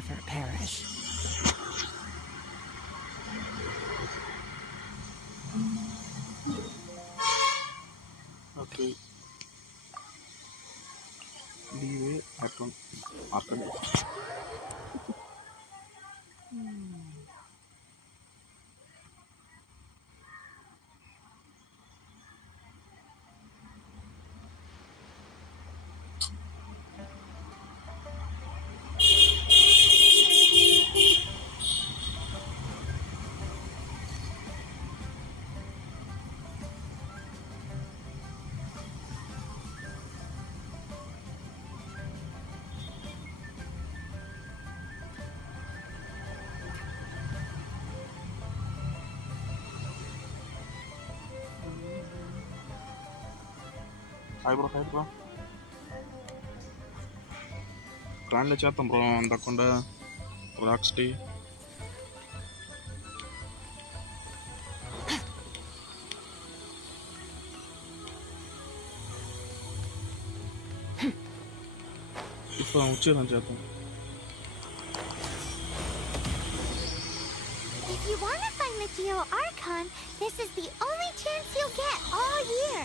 never perish. Okay. liyue archon. Hi bro. Grand chat bro on the conda Rockstay. If I'm chat. If you want to find the Geo Archon, this is the only chance you'll get all year.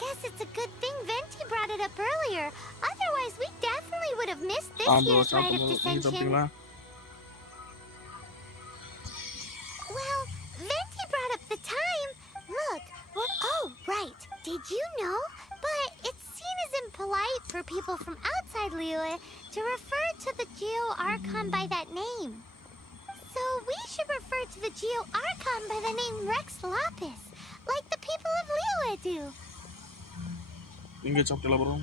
Guess it's a good thing Venti brought it up earlier. Otherwise, we definitely would have missed this year's Rite of Dissension. Well, Venti brought up the time. Look, oh, right. Did you know? But it's seen as impolite for people from outside liyue to refer to the Geo Archon by that name. So we should refer to the Geo Archon by the name Rex Lapis, like the people of liyue do. Inge chaptela bro.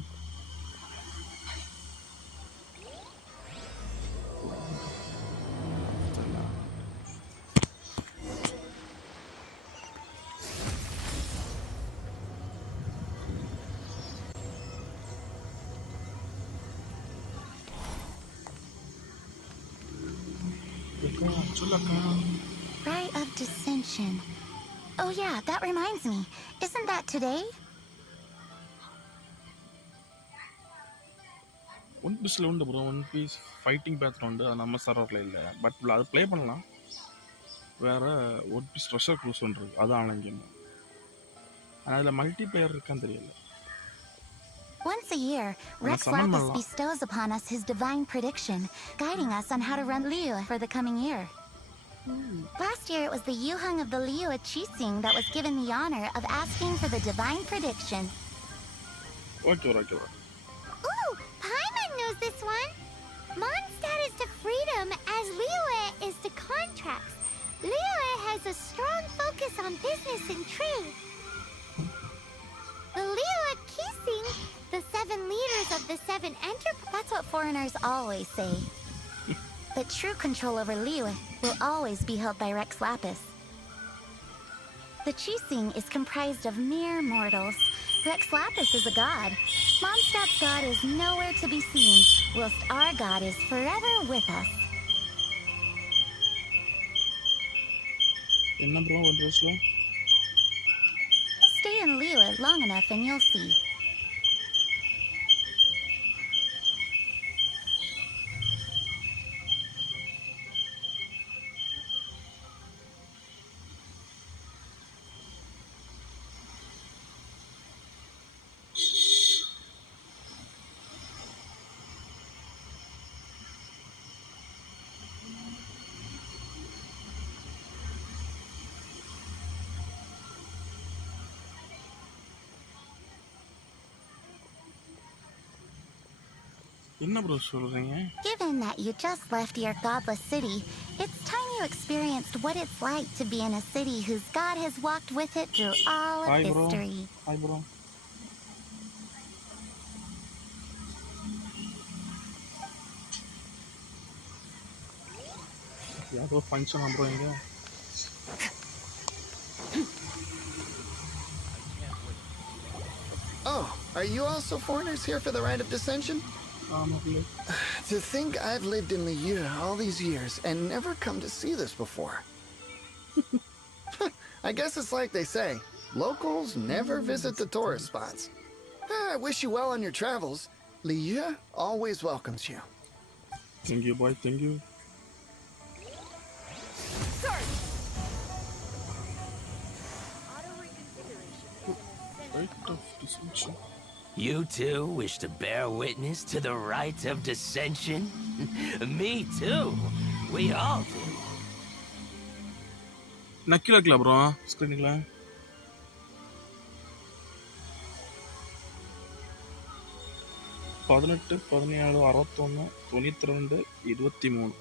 Rite of Dissension. Oh yeah, that reminds me. Isn't that today? One piece உண்டு bro. One piece fighting path உண்டு. அது நம்ம சர்வர்ல இல்ல. பட் அது ப்ளே பண்ணலாம். வேற one piece treasure cruise உண்டு. அது ஆன்லைன் கேம். அதுல மல்டிப்ளேயர் இருக்கான்னு தெரியல. Once a year, Rex Lapis bestows upon us his divine prediction, guiding us on how to run liyue for the coming year. Last year, it was the Yuhung of the liyue Qixing that was given the honor of asking for the divine prediction. Okay. Ooh, Paimon knows this one. Mondstadt is to freedom as liyue is to contracts. Liyue has a strong focus on business and trade. The liyue Qixing, the 7 leaders of the 7 enterprises. That's what foreigners always say. But true control over liyue will always be held by Rex Lapis. The Qixing is comprised of mere mortals. Rex Lapis is a god. Mondstadt's god is nowhere to be seen, whilst our god is forever with us. என்ன bro வந்ததுல? Stay in liyue long enough and you'll see. என்ன bro சொல்றீங்க? Given that you just left your godless city, it's time you experienced what it's like to be in a city whose god has walked with it through all of history. Hi bro. யாரோ function bro இங்க. Oh, are you also foreigners here for the Rite of Dissension? To think I've lived in liyue all these years and never come to see this before. I guess it's like they say, locals never visit the tourist spots. I wish you well on your travels. Liyue always welcomes you. Thank you, boy. Thank you. Right of dissension. You too wish to bear witness to the right of dissension? Me too. We all do. நக்கில இருக்கல ப்ரோ ஸ்கிரீன்ல 18 17 61 92 23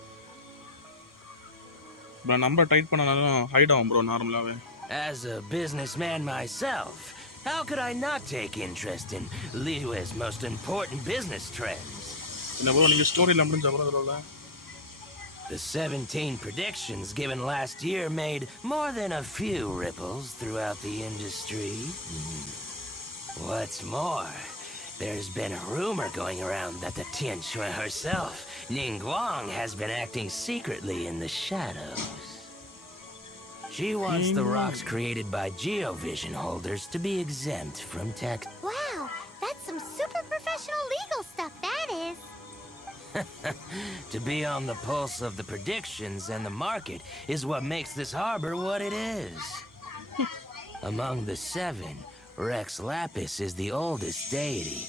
bro number type பண்ணனாலும் ஹைட் ஆகும் ப்ரோ நார்மலாவே. As a businessman myself, how could I not take interest in liyue's most important business trends? என்ன ப்ரோ நீங்க ஸ்டோரியில முடிஞ்ச ப்ரோ அதோட The 17 predictions given last year made more than a few ripples throughout the industry. What's more, there's been a rumor going around that the Tianshui herself, Ningguang, has been acting secretly in the shadows. She wants the rocks created by geovision holders to be exempt from tax. Wow, that's some super professional legal stuff, that is. To be on the pulse of the predictions and the market is what makes this harbor what it is. Among the 7, Rex Lapis is the oldest deity.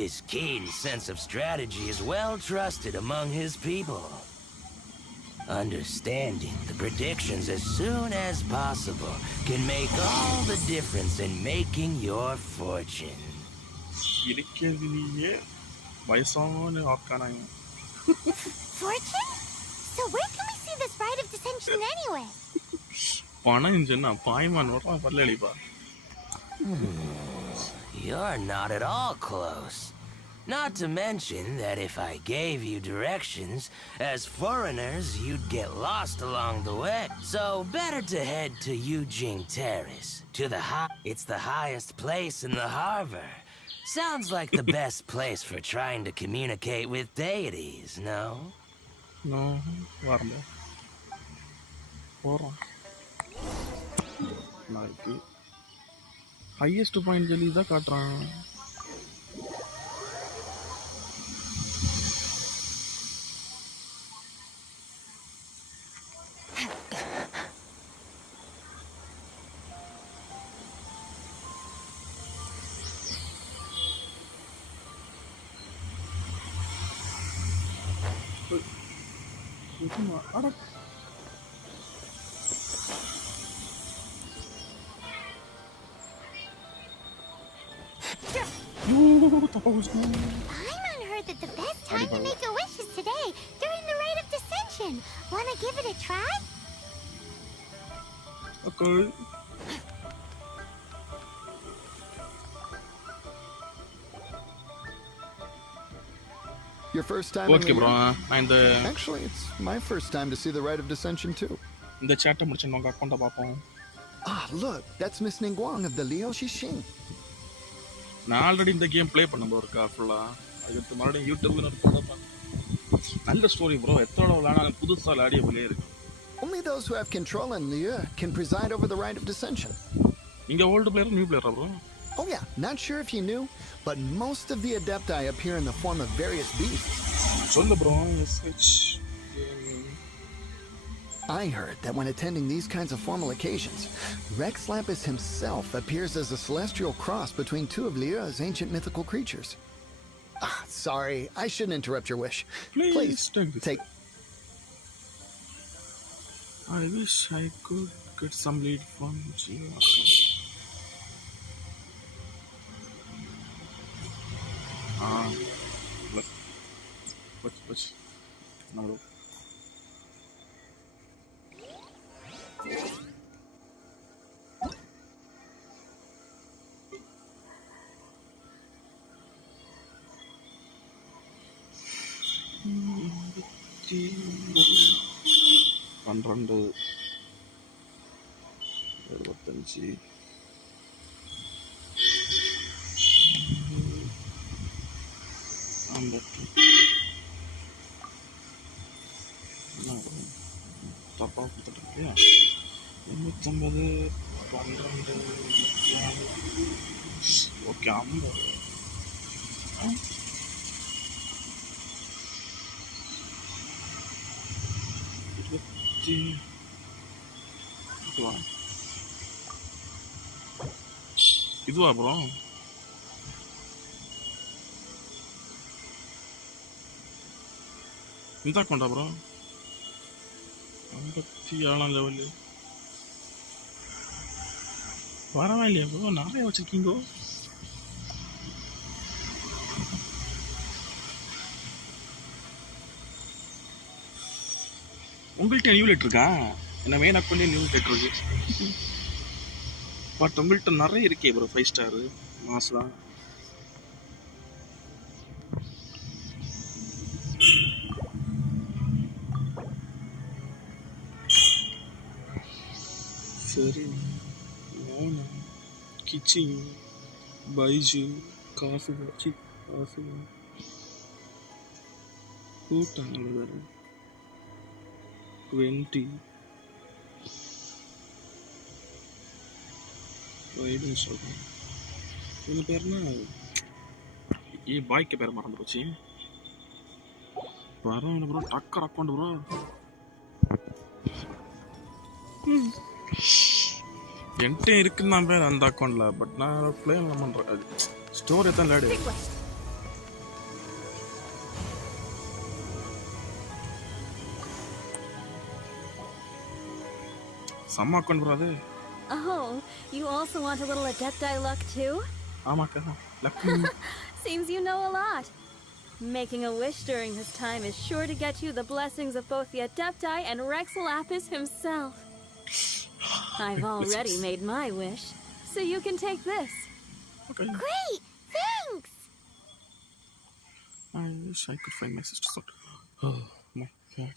His keen sense of strategy is well trusted among his people. Understanding the predictions as soon as possible can make all the difference in making your fortune. இருக்கிறதுலயே வயசான ஆர்கானாங்க. Fortune? So where can we see this rite of dissension anyway? பணம் இன்ஜின்னா பாய்மான் வர பல்லளிப்பா. You're not at all close. Not to mention that if I gave you directions, as foreigners, you'd get lost along the way. So better to head to Yujing Terrace, to the It's the highest place in the harbor. Sounds like the best place for trying to communicate with deities, no? No, வரல. போறோம். நாளைக்கு highest point jelly தான் காட்டுறான். அட Paimon heard that the best time to make a wish is today, during the rite of dissension. Wanna give it a try? Okay. Your first time Okay, in bro. Liyue? And Actually, it's my first time to see the rite of dissension too. இந்த chat முடிச்சு நம்ம அக்கவுண்ட பாப்போம். Ah, look, that's Miss Ningguang of the Liu Xixing. நான் ஆல்ரெடி இந்த game play பண்ண ப்ரோ இருக்கா ஃபுல்லா. அதுக்கு மறுபடியும் யூடியூப்ல ஒரு போட பாருங்க. நல்ல ஸ்டோரி ப்ரோ. எத்தனை விளையாட புதுசா விளையாடிய போலயே இருக்கு. Only those who have control in Liyue can preside over the rite of dissension. நீங்க ஓல்ட் பிளேயர் நியூ பிளேயரா bro? Oh yeah, not sure if you knew, but most of the adepti appear in the form of various beasts. சொல்லு bro. SH I heard that when attending these kinds of formal occasions, Rex Lapis himself appears as a celestial cross between two of Liyue's ancient mythical creatures. Ah, sorry, I shouldn't interrupt your wish. Please take. I wish I could get some lead from Gio. What's no. பன்னிரண்டு 75 தப்பா கொடுத்துட்டு இருக்கியா 850 12 ஓகே 50 கிச்சி இதுவா ப்ரோ? இந்த அக்கௌண்டா ப்ரோ? 57ஆம் லெவலு. பரவாயில்லையா ப்ரோ, நிறைய வச்சிருக்கீங்கோ. உங்கள்கிட்ட நியூ லெட் இருக்கா? என்ன மெயின் அக்கௌண்ட்லேயே நியூ லெட் இருக்கு. பட் உங்கள்கிட்ட நிறைய இருக்கே ப்ரோ. 5 ஸ்டாரு மாசம். சரி, மோனா, கிச்சிங், பைஜு, காஃபி காஃபி கூட்டாங்க வேறு 20 வைடுன்னு சொல்கிறேன். இவங்க பேர்னா பாய்க்கு பேர் மறந்து போச்சு. பரவாயில்ல ப்ரோ, டக்கர் அக்கௌண்ட் ப்ரோ. என்கிட்ட இருக்குன்னு தான் பேர் அந்த அக்கௌண்ட்ல. பட் நான் பிளே பண்ணுறேன். ஸ்டோரி தான் விளையாடு. செம்ம அக்கௌண்ட் ப்ரோ அது. Oh, you also want a little Adepti luck too? ஆமாக்கா, lucky. Seems you know a lot. Making a wish during this time is sure to get you the blessings of both the Adepti and Rex Lapis himself. I've already made my wish, so you can take this. Okay. Great! Thanks! I wish I could find my sister's son. Oh my god.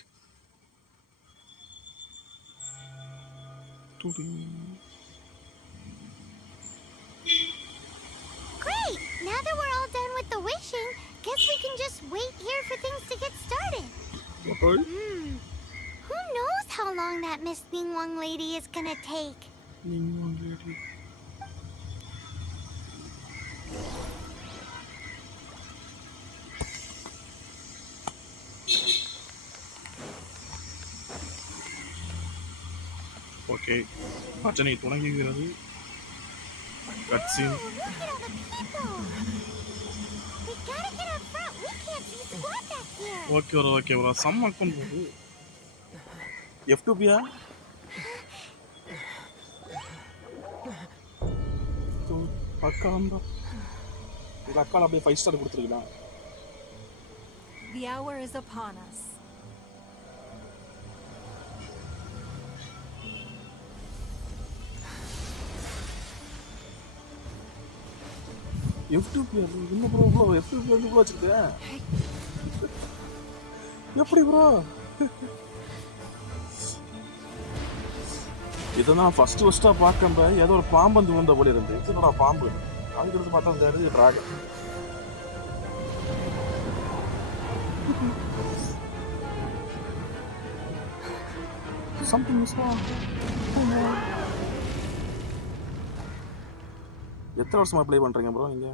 Great! Now that we're all done with the wishing, guess we can just wait here for things to get started. Okay. Who knows how long that Miss Ning Wang lady is gonna take? Ning Wang lady. Okay. பச்சனை தொடங்குகிறது. Cutscene. Look at all the people! We gotta get up front. We can't see squat back here. Okay bro. செம்ம அக்கௌண்ட் போகுது. F2P-ஆ? அக்கா வந்தா. இந்த அக்கால அப்படியே 5 ஸ்டார் கொடுத்துருக்கலாம். The hour is upon us. F2P என்ன ப்ரோ ப்ரோ F2P வந்து ப்ரோ வச்சிருக்க? எப்படி ப்ரோ? இதெல்லாம் ஃபர்ஸ்டா பார்க்கம்ப ஏதோ ஒரு பாம்பு வந்து வந்த போல இருந்து. என்னடா பாம்பு? அங்கிருந்து பார்த்தா அந்த டிராகன். Something is wrong. எத்தனை வருஷமா ப்ளே பண்றீங்க ப்ரோ நீங்க?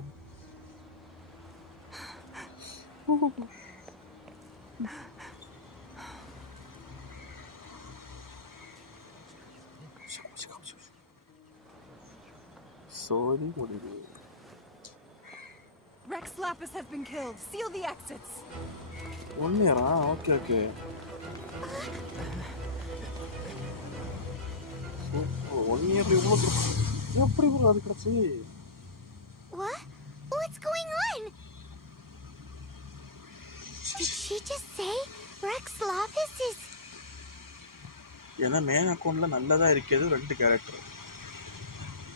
Sorry, what is it? Rex Lapis has been killed. Seal the exits. 1 year, okay. So, 1 year எப்படி ப்ரோ அது கிடச்சி? What? What's going on? Did she just say Rex Lapis is... ஏன்னா மெயின் அக்கௌண்ட்ல நல்லதா இருக்கிறது 2 கேரக்டர்.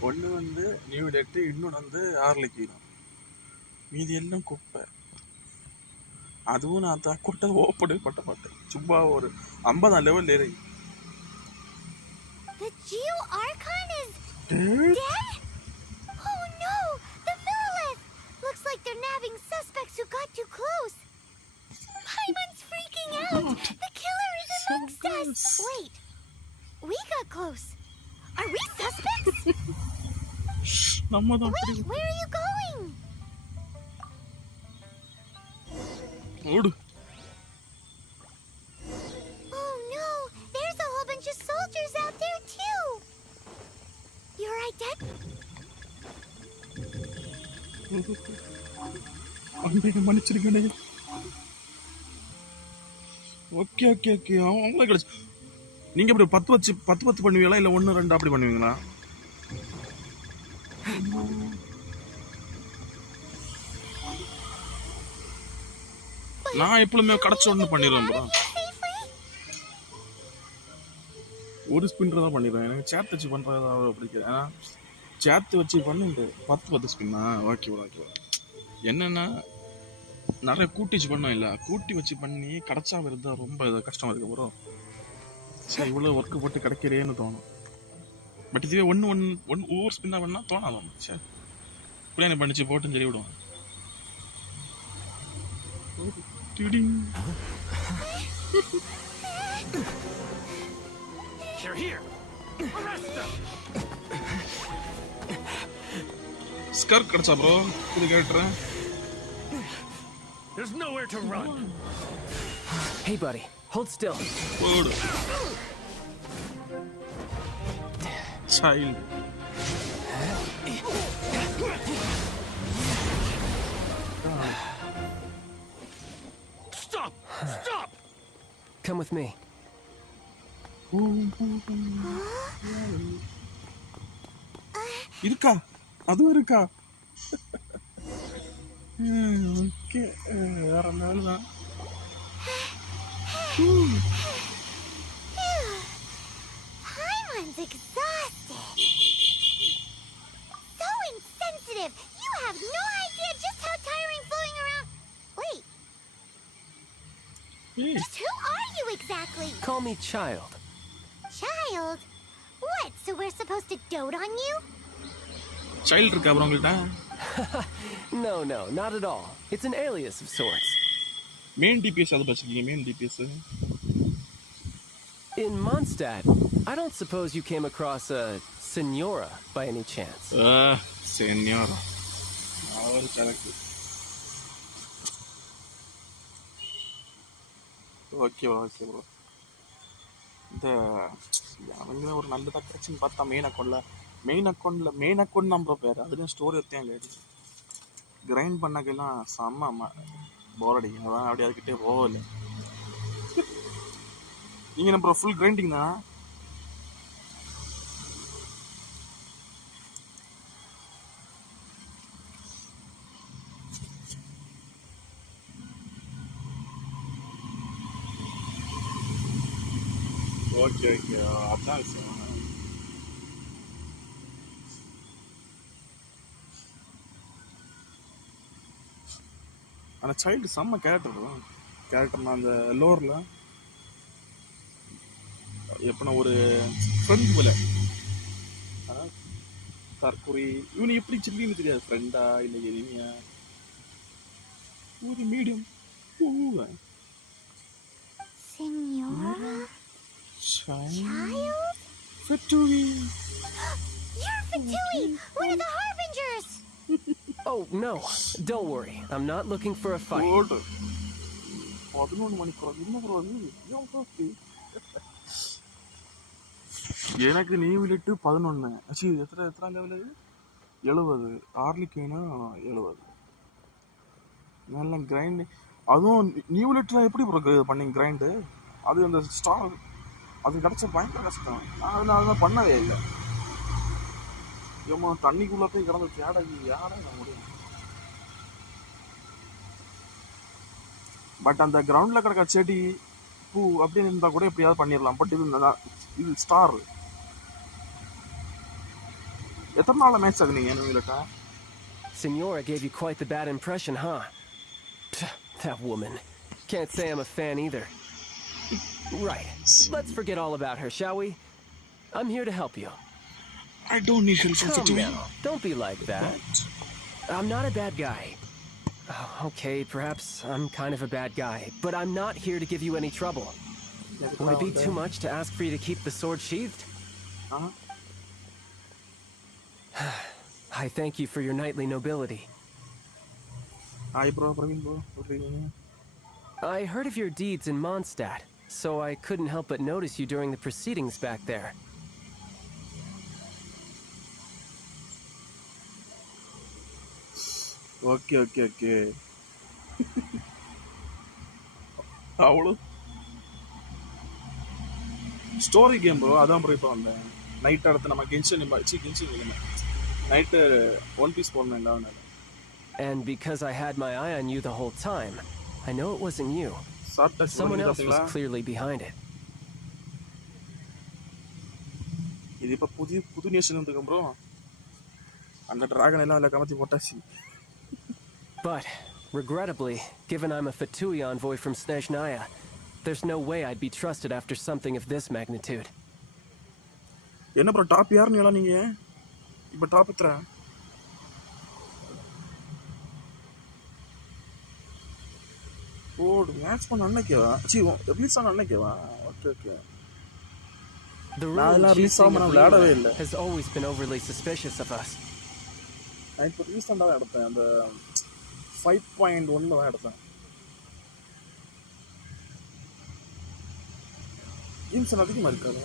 ஒன்று வந்து நியூ டேட்டு, இன்னொன்று வந்து ஆர்லிக்கீனா. மீதி எல்லாம் குப்பை. அதுவும் நான் அந்த அக்கௌண்ட்டை ஓப்பனே பண்ண மாட்டேன். சும்மா ஒரு 50 லெவல் ஏறி. The Geo Archon is dead? Oh no! The Millilith! Looks like they're nabbing suspects who got too close. Paimon's freaking out! The killer is amongst us! Wait. We got close. Are we suspects? Wait, where are you going? ஓடு. Oh no! There's a whole அண்ணே மன்னிச்சிருக்கண்ணே. Okay okay okay. அவங்களே கிடைச்சு. நீங்க இப்படி 10 பண்ணுவீங்களா இல்ல 1 2 அப்படி பண்ணுவீங்களா? நான் எப்பவுமே கிடைச்ச ஒன்று பண்ணிடுவேன் ப்ரோ. ஒரு ஸ்பின்னர் தான் பண்ணிடுவேன். எனக்கு சேத் வச்சு பண்றதா பிடிக்கும். ஏன்னா சேத்து வச்சு பண்ணிட்டு 10 ஸ்பின்னா ஓகே ஓகே. என்னன்னா நிறைய கூட்டிச்சு பண்ணோம் இல்லை, கூட்டி வச்சு பண்ணி கிடைச்சா வருதா ரொம்ப கஷ்டமா இருக்கு ப்ரோ. சரி இவ்வளோ ஒர்க்கு போட்டு கிடைக்கிறேன்னு தோணும். பட் இதுவே ஒன்று ஒவ்வொரு ஸ்பின்னா பண்ணா தோணாதான். சரி பிள்ளைங்க பண்ணிச்சு போட்டுன்னு சொல்லி விடுவோம். ஸ்கர் கிடைச்சா ப்ரோ இது கேட்டுறேன். There's nowhere to run. Hey, buddy, hold still. Word. Child. Stop! Stop! Come with me. இருக்கா? அதுவும் இருக்கா? ஓகே வேற நாள் தான். Paimon's exhausted. So insensitive. You have no idea just how tiring floating around. Wait. Just who are you exactly? Call me child. Child? What? So we're supposed to dote on you? Child இருக்கா bro உங்கள்ட்ட? No, not at all. It's an alias of sorts. Main DPS அது பச்சிருக்கீங்க main DPS. In Mondstadt, I don't suppose you came across a Senora by any chance. Senora. அவர் correct. Okay bro. இந்த அவங்க ஒரு நல்ல தக்கச்சின்னு பார்த்தா மெயின் அக்கௌண்ட் நம்பர் பேர் அதுலேயும் ஸ்டோரி எடுத்தேன் கேட்டு கிரைண்ட் பண்ணக்கெல்லாம் செம்ம போர் அடிக்கும். அதான் அப்படியே அதுக்கிட்டே போகல. நீங்கள் நம்ம ஃபுல் கிரைண்டிங் தான். ஓகே அதான் விஷயம். ஆனால் சைல்டு செம்ம கேரக்டர்னா அந்த லோரில் எப்படின்னா ஒரு ஃப்ரெண்ட் போல தற்கொலை. இவனு எப்படி சில்லின்னு தெரியாது, ஃப்ரெண்டா இல்லை எனிமியா, ஒரு medium. Senora? Child? Fatui. You're Fatui, one of the harbingers. Oh, no. Don't worry. I'm not looking for a fight. Good. 11 மணிக்கு என்ன ப்ரோ அது? ஏன் ப்ரோ? எனக்கு நீ விலிட்டு 11. அச்சி எத்தனை லெவல் அது? 70. ஆர்லிக்கு வேணா 70. நல்ல கிரைண்ட். அதுவும் நியூ லிட்டர்லாம் எப்படி ப்ரோ பண்ணீங்க கிரைண்டு? அது அந்த ஸ்டார் அது கிடச்ச பயங்கர கஷ்டம். நான் அதெல்லாம் பண்ணவே இல்லை. ஏமா தண்ணிக்குள்ளே போய் கிடந்து தேடாது யாரே நான் முடியும். பட் அந்த கிரவுண்டில் கிடக்க செடி பூ அப்படின்னு இருந்தால் கூட எப்படியாவது பண்ணிடலாம். பட் இது ஸ்டார். எத்தனை நாள் மேட்ச் ஆகுனீங்க நீங்களா? Senora gave you quite the bad impression, huh? That woman. Can't say I'm a fan either. Right. Let's forget all about her, shall we? I'm here to help you. I don't need help from Come now. Don't be like that. I'm not a bad guy. Okay, perhaps I'm kind of a bad guy, but I'm not here to give you any trouble. Would it be too much to ask for you to keep the sword sheathed? I thank you for your knightly nobility. Hi, bro. I heard of your deeds in Mondstadt, so I couldn't help but notice you during the proceedings back there. Okay அவ்வளோ story game bro. அதான் ப்ரோ இப்போ வந்தேன் நைட் அடுத்து நம்ம கென்ஷன் night one piece போடணும் எல்லாம். And because I had my eye on you the whole time, I know it wasn't you. Someone else was clearly behind it. இது இப்போ புது நேஷன் வந்துருக்கு ப்ரோ. அந்த டிராகன் எல்லாம் அதில் கமத்தி போட்டாச்சு. But, regrettably, given I'm a Fatui envoy from Snezhnaya, there's no way I'd be trusted after something of this magnitude. என்ன ப்ரோ டாப் யாருன்னு எல்லாம் நீங்க இப்போ டாப் எத்தனை? ஓடு மேட்ச் பண்ண அன்னைக்கேவா? சி ரிலீஸ் ஆன அன்னைக்கேவா? Okay. The ruling of has always been overly suspicious of us. நான் இப்போ ரீசெண்டாக தான் எடுத்தேன். அந்த 5.1 தான் எடுத்தேன். இன்சன் அதிகமாக இருக்காது.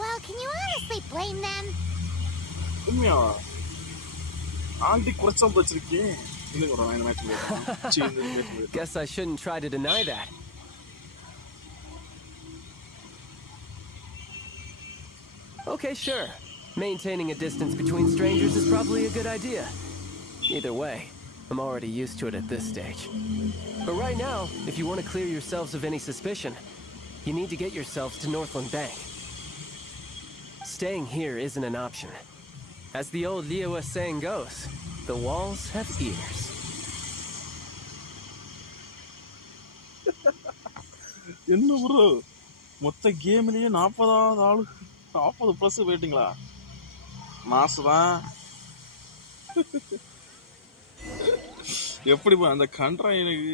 Well, can you honestly blame them? உண்மையாவா? ஆல்ரெடி குறைச்சம் வச்சிருக்கேன். இன்னும் ஒரு நான் match Guess I shouldn't try to deny that. Okay, sure. Maintaining a distance between strangers is probably a good idea. Either way, I'm already used to it at this stage. But right now, if you want to clear yourselves of any suspicion, you need to get yourselves to Northland Bank. Staying here isn't an option. As the old liyue saying goes, the walls have ears. என்ன ப்ரோ மொத்த கேம்லயே 40வது ஆளு 40+ வெயிட்டிங்களா? மாசுதான். எப்படி அந்த கண்ட்ரா எனக்கு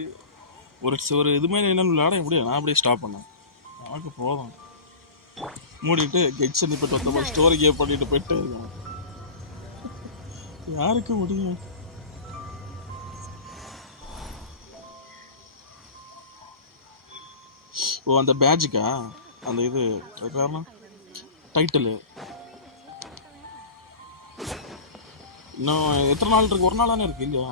ஒரு இதுமே என்ன விளையாட முடியும். நான் அப்படியே ஸ்டாப் பண்ணேன். எனக்கு போதும் மூடிட்டு கெட்சன் இப்போ வந்து ஸ்டோரி கேம் பண்ணிட்டு போயிட்டு இருக்கேன். யாருக்கு முடியும்? ஓ அந்த பேட்ஜுக்கா அந்த இது டைட்டில் இன்னும் எத்தனை நாள் இருக்கு? ஒரு நாள் தானே இருக்கு இல்லையா?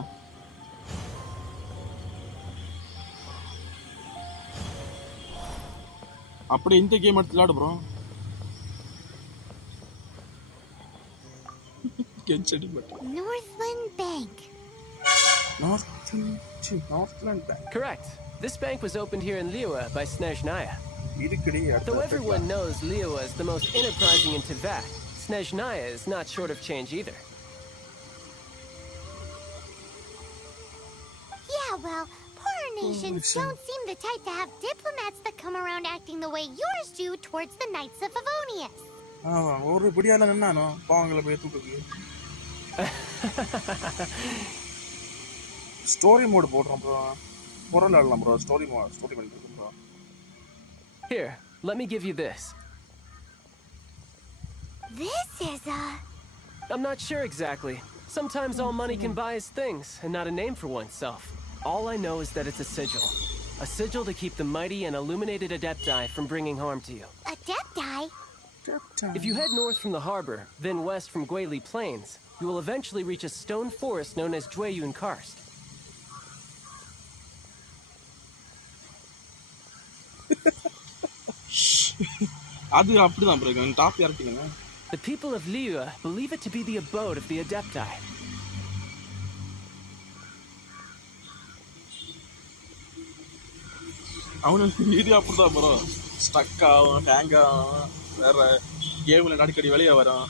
அப்படி இந்த கேம் எடுத்து விளையாடு bro. Northland Bank. Northland Bank. Correct. This bank was opened here in Liyue by Snezhnaya. Though everyone knows Liyue is the most enterprising in Teyvat, Snezhnaya is not short of change either. Yeah, well, poorer nations don't seem the type to have diplomats that come around acting the way yours do towards the Knights of Favonius. ஒரு பிடியால நின்னானோ பாவங்களை போய் தூக்குது. Story mode போடுறோம் ப்ரோ. பொருள் ஆடலாம் bro. Story பண்ணிட்டு bro. Here, let me give you this. This is I'm not sure exactly. Sometimes all money can buy is things, and not a name for oneself. All I know is that it's a sigil. A sigil to keep the mighty and illuminated Adepti from bringing harm to you. Adepti? If you head north from the harbor, then west from Guili Plains, you will eventually reach a stone forest known as Jueyun Karst. அது அப்படிதான் bro. Top யார்ட்டிங்க? The people of Liyue believe it to be the abode of the Adepti. அவனுக்கு இது அப்படிதான் bro. Stuck ஆகும், ஹேங் ஆகும், வேற கேம்ல அடிக்கடி வெளியே வரும்.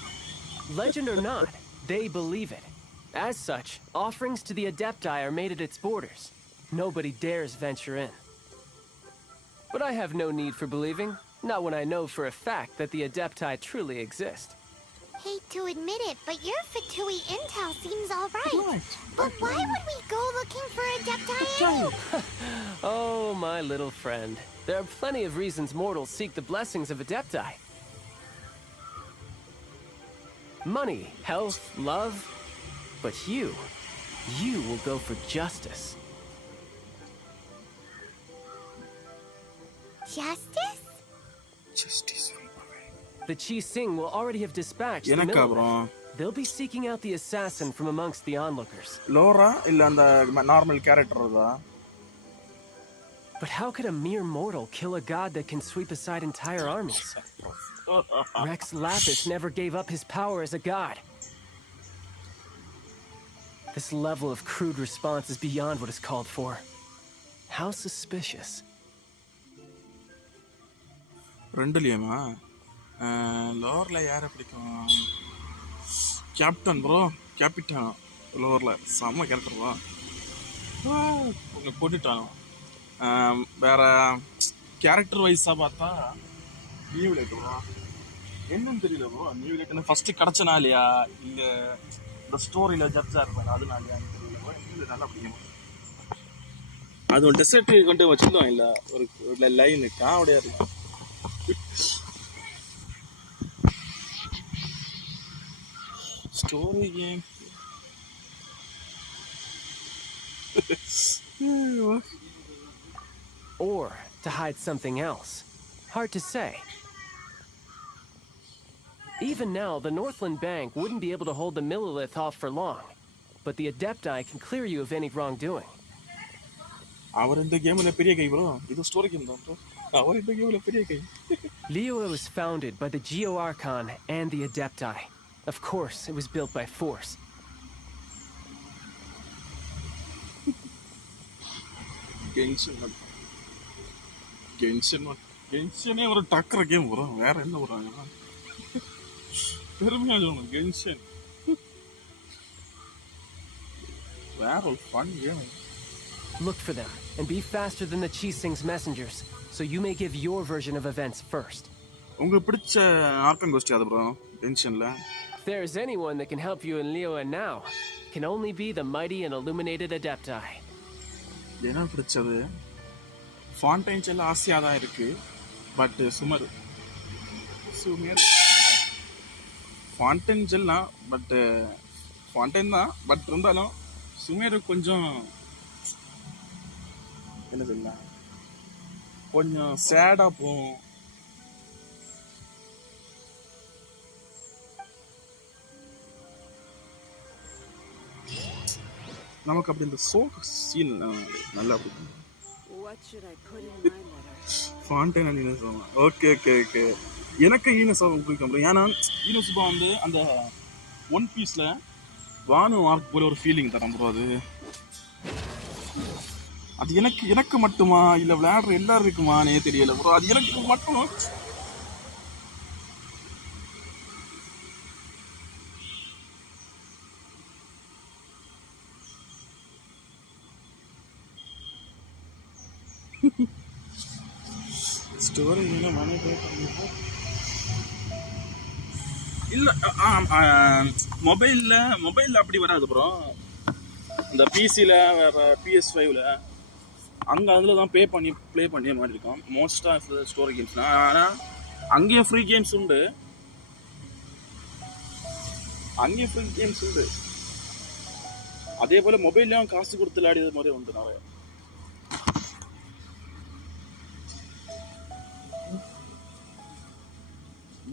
Legend or not, they believe it. As such, offerings to the Adepti are made at its borders. Nobody dares venture in. But I have no need for believing, not when I know for a fact that the Adepti truly exist. Hate to admit it, but your Fatui intel seems alright. But why would we go looking for Adepti anyway? Oh, my little friend. There are plenty of reasons mortals seek the blessings of Adepti. Money, health, love. But you will go for justice. Justice? Justice. The Chi Sing will already have dispatched the எனக்கா bro? middleman. They'll be seeking out the assassin from amongst the onlookers. Laura illa and normal character da. But how could a mere mortal kill a god that can sweep aside entire armies? Rex Lapis never gave up his power as a god. This level of crude response is beyond what is called for. How suspicious. ரெண்டுலயுமா லோர்ல யாரை பிடிக்கும்? Captain bro, Capitan லோர்ல செம்ம character bro. உங்க போட்டுட்டானோ. வேற கேரக்டர் வைஸா பார்த்தா நியூ லைட் ப்ரோ. என்னன்னு தெரியல ப்ரோ. நியூ லைட்னு ஃபர்ஸ்ட் கிடைச்சனாலையா இல்ல இந்த ஸ்டோரியில ஜட்ஜா இருப்பாங்க அதனாலயா தெரியல ப்ரோ. நியூ லைட் நல்லா பிடிக்கும். அது ஒரு டெசர்ட் கொண்டு வச்சிருந்தோம் இல்ல ஒரு லைன் காவடியா இருக்கு. Story game. Or to hide something else. Hard to say. Even now, the Northland Bank wouldn't be able to hold the Millilith off for long, but the Adepti can clear you of any wrongdoing. அவர் இந்த கேம்ல பெரிய கை ப்ரோ. இது story game தான் ப்ரோ. அவர் இந்த கேம்ல பெரிய கை. Liyue was founded by the Geo Archon and the Adepti. Of course, it was built by force. Genshin ஒரு டக்கற கேம் ப்ரோ. வேற என்ன போறாங்க? பெருமையா சொல்லுங்க Genshin. வேற ஒரு fun game. Look for them and be faster than the Chising's messengers, so you may give your version of events first. உங்களுக்கு பிடிச்ச ஆர்கன் கோஸ்டி அது ப்ரோ Genshinல? If there is anyone that can help you in Liyue now, it can only be the mighty and illuminated Adepti. என்ன பிடிச்சது? ஃபாண்டைன்ஸ் எல்லாம் ஆசையா தான் இருக்கு. பட் சுமர் ஃபாண்டைன்ஸ் எல்லாம் பட் ஃபாண்டைன் தான். பட் இருந்தாலும் சுமேர் கொஞ்சம் என்ன சொல்லலாம், கொஞ்சம் சேடா போகும். நமக்கு அப்படி இந்த சோக சீன் நல்லா பிடிக்கும். ஃபாண்டைன் அண்ட் ஈனஸ் ஓகே ஓகே ஓகே. எனக்கு ஈனஸ் பிடிக்கும். ஏன்னா ஈனஸ் வந்து அந்த ஒன் பீஸ்ல வானு ஆர்க் போல ஒரு ஃபீலிங் தரம் ப்ரோ. அது எனக்கு மட்டுமா இல்ல விளையாடுற எல்லாரும் இருக்குமானே தெரியல ப்ரோ. அது எனக்கு மட்டும். ஸ்டோரி இல்ல மொபைல்ல அப்படி வராது ப்ரோ. இந்த பிசில வேற PS5ல அங்கே அதில் தான் ப்ளே பண்ணி மாதிரி இருக்கும் மோஸ்ட்டாக ஸ்டோரி கேம்ஸ்லாம். ஆனால் அங்கேயும் ஃப்ரீ கேம்ஸ் உண்டு. அதே போல் மொபைல்லையும் காசு கொடுத்து விளையாடியது மாதிரி உண்டு நிறைய.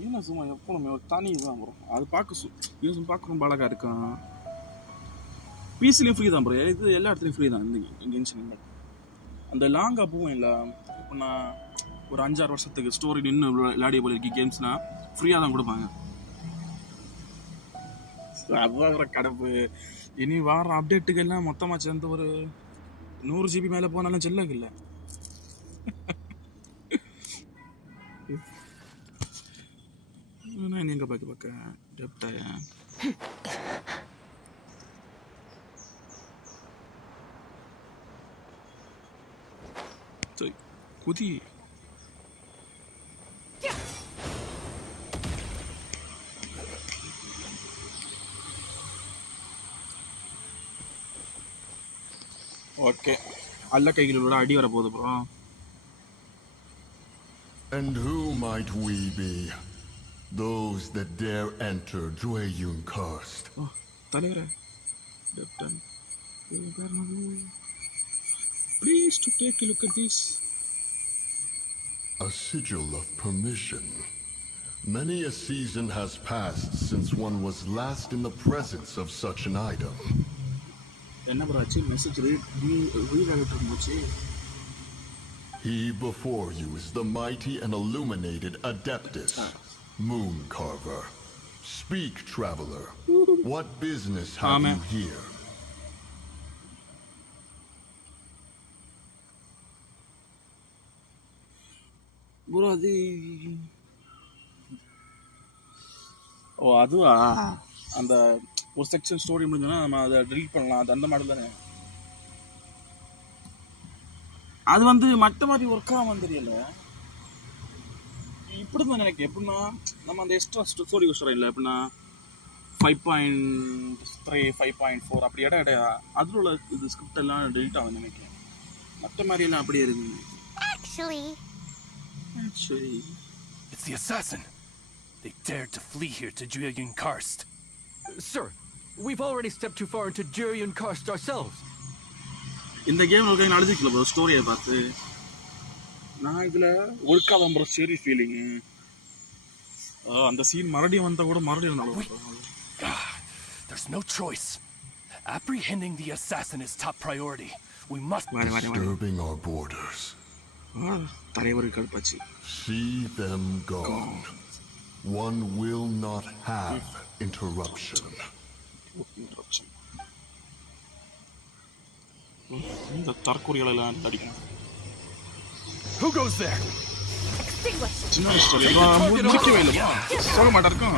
ஏன்னா சும்மா எப்போ நம்ம தனி தான் ப்ரோ. அது பார்க்க ரொம்ப அழகாக இருக்கும். பிசிலையும் ஃப்ரீ தான் ப்ரோ. இது எல்லா இடத்துலையும் ஃப்ரீ தான். இந்த கென்ஷன் இம்பாக்ட் அந்த லாங்காக போகும் இல்லை. இப்போ நான் ஒரு 5-6 வருஷத்துக்கு ஸ்டோரி நின்று விளையாடிய போல இருக்க கேம்ஸ்னால் ஃப்ரீயாக தான் கொடுப்பாங்க. அதுதான் கடப்பு. இனி வார அப்டேட்டுக்கெல்லாம் மொத்தமாக சேர்ந்து ஒரு 100 GB மேலே போனாலும் செல்லக்கு இல்லை. எங்கே பார்க்க டெப்டாயா குதி. ஓகே, அல்ல கைகளோட அடி வர போகுது bro. And who might we be? Those that dare enter Dwayun Karst. Oh, தலைவரே. Please to take a look at this. A sigil of permission. Many a season has passed since one was last in the presence of such an item. என்ன bro ஆச்சு message read ஆகிட்டு இருந்துச்சு. He before you is the mighty and illuminated Adeptus, Moon Carver. Speak, traveler. What business have you here? bro அதுவா அந்த ஒரு section story முடிஞ்சோன்னா நம்ம அதை டெலீட் பண்ணலாம். அது அந்த மாடல் தானே. அது வந்து மற்ற மாதிரி ஒர்க் ஆகாம தெரியல. இப்படி தான் எனக்கு எப்படின்னா நம்ம அந்த எக்ஸ்ட்ரா ஸ்டோரி யூஸ் இல்லை எப்படின்னா 5.3 5.4 அப்படி இடையா அதில் உள்ள இது ஸ்கிரிப்ட் எல்லாம் டெலிட் ஆகும் நினைக்கிறேன். மற்ற மாதிரி எல்லாம் அப்படியே இருக்கு. Actually, it's the assassin. They dared to flee here to Jueyun Karst. Sir, we've already stepped too far into Jueyun Karst ourselves. இந்த கேம் உங்களுக்கு நடந்துக்கல ப்ரோ ஸ்டோரியை பார்த்து. நான் இதில் ஒர்க்காக ப்ரோ சரி ஃபீலிங்கு. அந்த சீன் மறுபடியும் வந்தால் கூட மறுபடியும் இருந்தாலும் there's no choice. Apprehending the assassin is top priority. We must disturbing our borders. தலைவர் கடுப்பாச்சு. See them gone. One will not have interruption. இந்த தற்கொலைகளெல்லாம் அடிக்கணும். Who goes there? சின்ன ஸ்டோரி முடிக்கவே இல்லைப்பா. சொல்ல மாட்டாருக்கும்.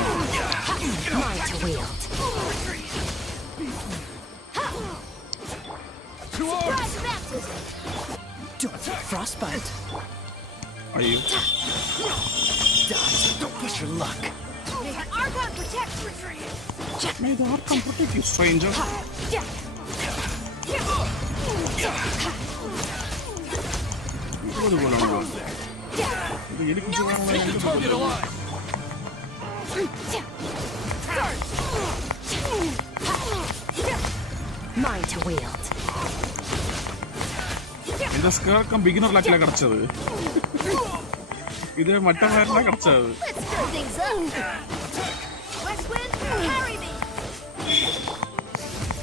Frostbite. ஐயோ. Dodge. Don't push your luck. May the archon protect you. May the archon protect you, stranger. இது போலாம். இது எதுக்கு சொல்றாங்க? Mine to wield. இந்த ஸ்கர்க்கம் பிகினர் லாக்ல கிடைச்சது. இது மட்ட மாதிரில கிடைச்சது. Let's go things up. West wind, carry me.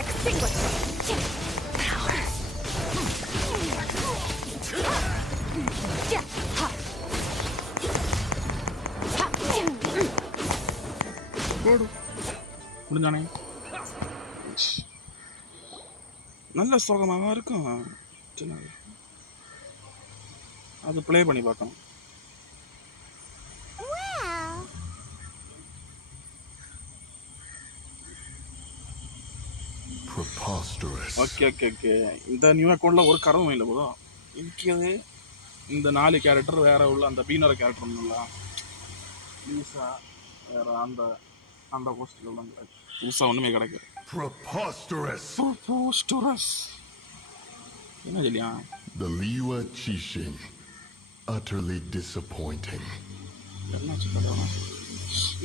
Extinguish. Power. போடு. முடிஞ்சானே. நல்ல சோகமாக இருக்கும். அது ப்ளே பண்ணி பார்க்கணும். Preposterous. ஓகே இந்த நியூ அக்கௌண்ட்ல ஒரு கரவும் இல்லை போதும். எனக்கு இந்த 4 கேரக்டர் வேற உள்ள அந்த பீனர் கேரக்டர் ஒன்றும் லீசா வேற அந்த அந்த போஸ்ட்ல உள்ள புதுசா ஒண்ணுமே கிடைக்கும். Preposterous. என்ன சொல்லியா? The liyue Qixing. Utterly disappointing.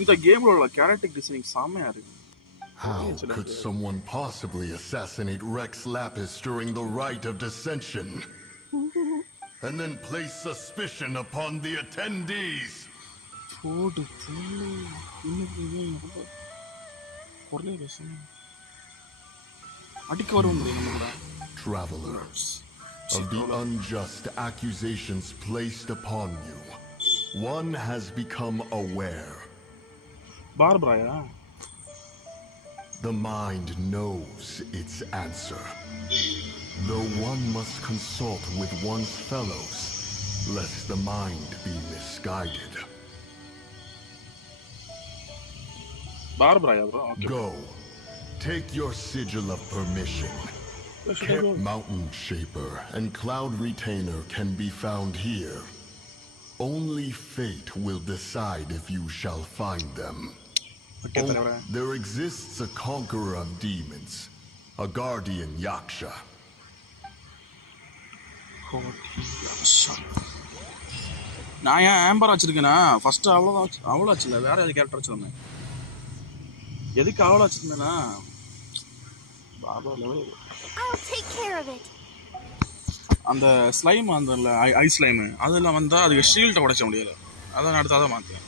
இந்த கேம்ல உள்ள கேரக்டர் டிசைனிங் செமையா இருக்கு. How could someone possibly assassinate Rex Lapis during the rite of dissension? And then place suspicion upon the attendees? Travelers, of the unjust accusations placed upon you, one has become aware. Barbara. The mind knows its answer, though one must consult with one's fellows, lest the mind be misguided. Barbara, bro. Okay. Go. Take your sigil of permission. Mountain Shaper and Cloud Retainer can be found here. Only fate will decide if you shall find them. There exists a conqueror of demons, a guardian Yaksha. நான் ஏன் ஆம்பர் வச்சிருக்கேனா ஃபர்ஸ்ட் அவ்வளோ வச்சில்ல வேற ஏதாவது கேரக்டர் வச்சிருந்தேன். எதுக்கு அவ்வளோ வச்சிருந்தேன்னா பாபா லெவல் அந்த ஸ்லைம் அந்த ஐ ஸ்லைமு அதெல்லாம் வந்தால் அதுக்கு ஷீல்டை உடைச்ச முடியாது. அதை நான் அடுத்து அதை மாற்றேன்.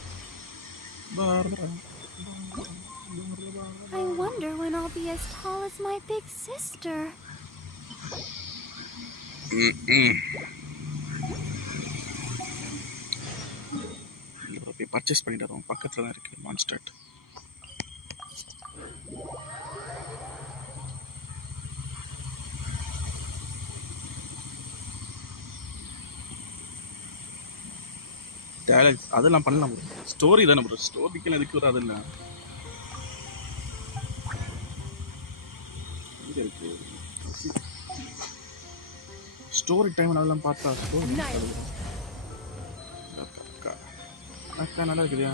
I wonder when I'll be as tall as my big sister. போய் பர்ச்சேஸ் பண்ணிட்டு வரோம். பக்கத்துல தான் இருக்கு மான்ஸ்டர்ட். அதெல்லாம் பண்ணலாம் ப்ரோ. ஸ்டோரி தானே ப்ரோ, ஸ்டோரிக்கெல்லாம் எதுக்கு வரும்? அதெல்லாம் இருக்கு. ஸ்டோரி டைம் அதெல்லாம் பார்த்தா ஸ்டோரி அக்கா நல்லா இருக்குதியா?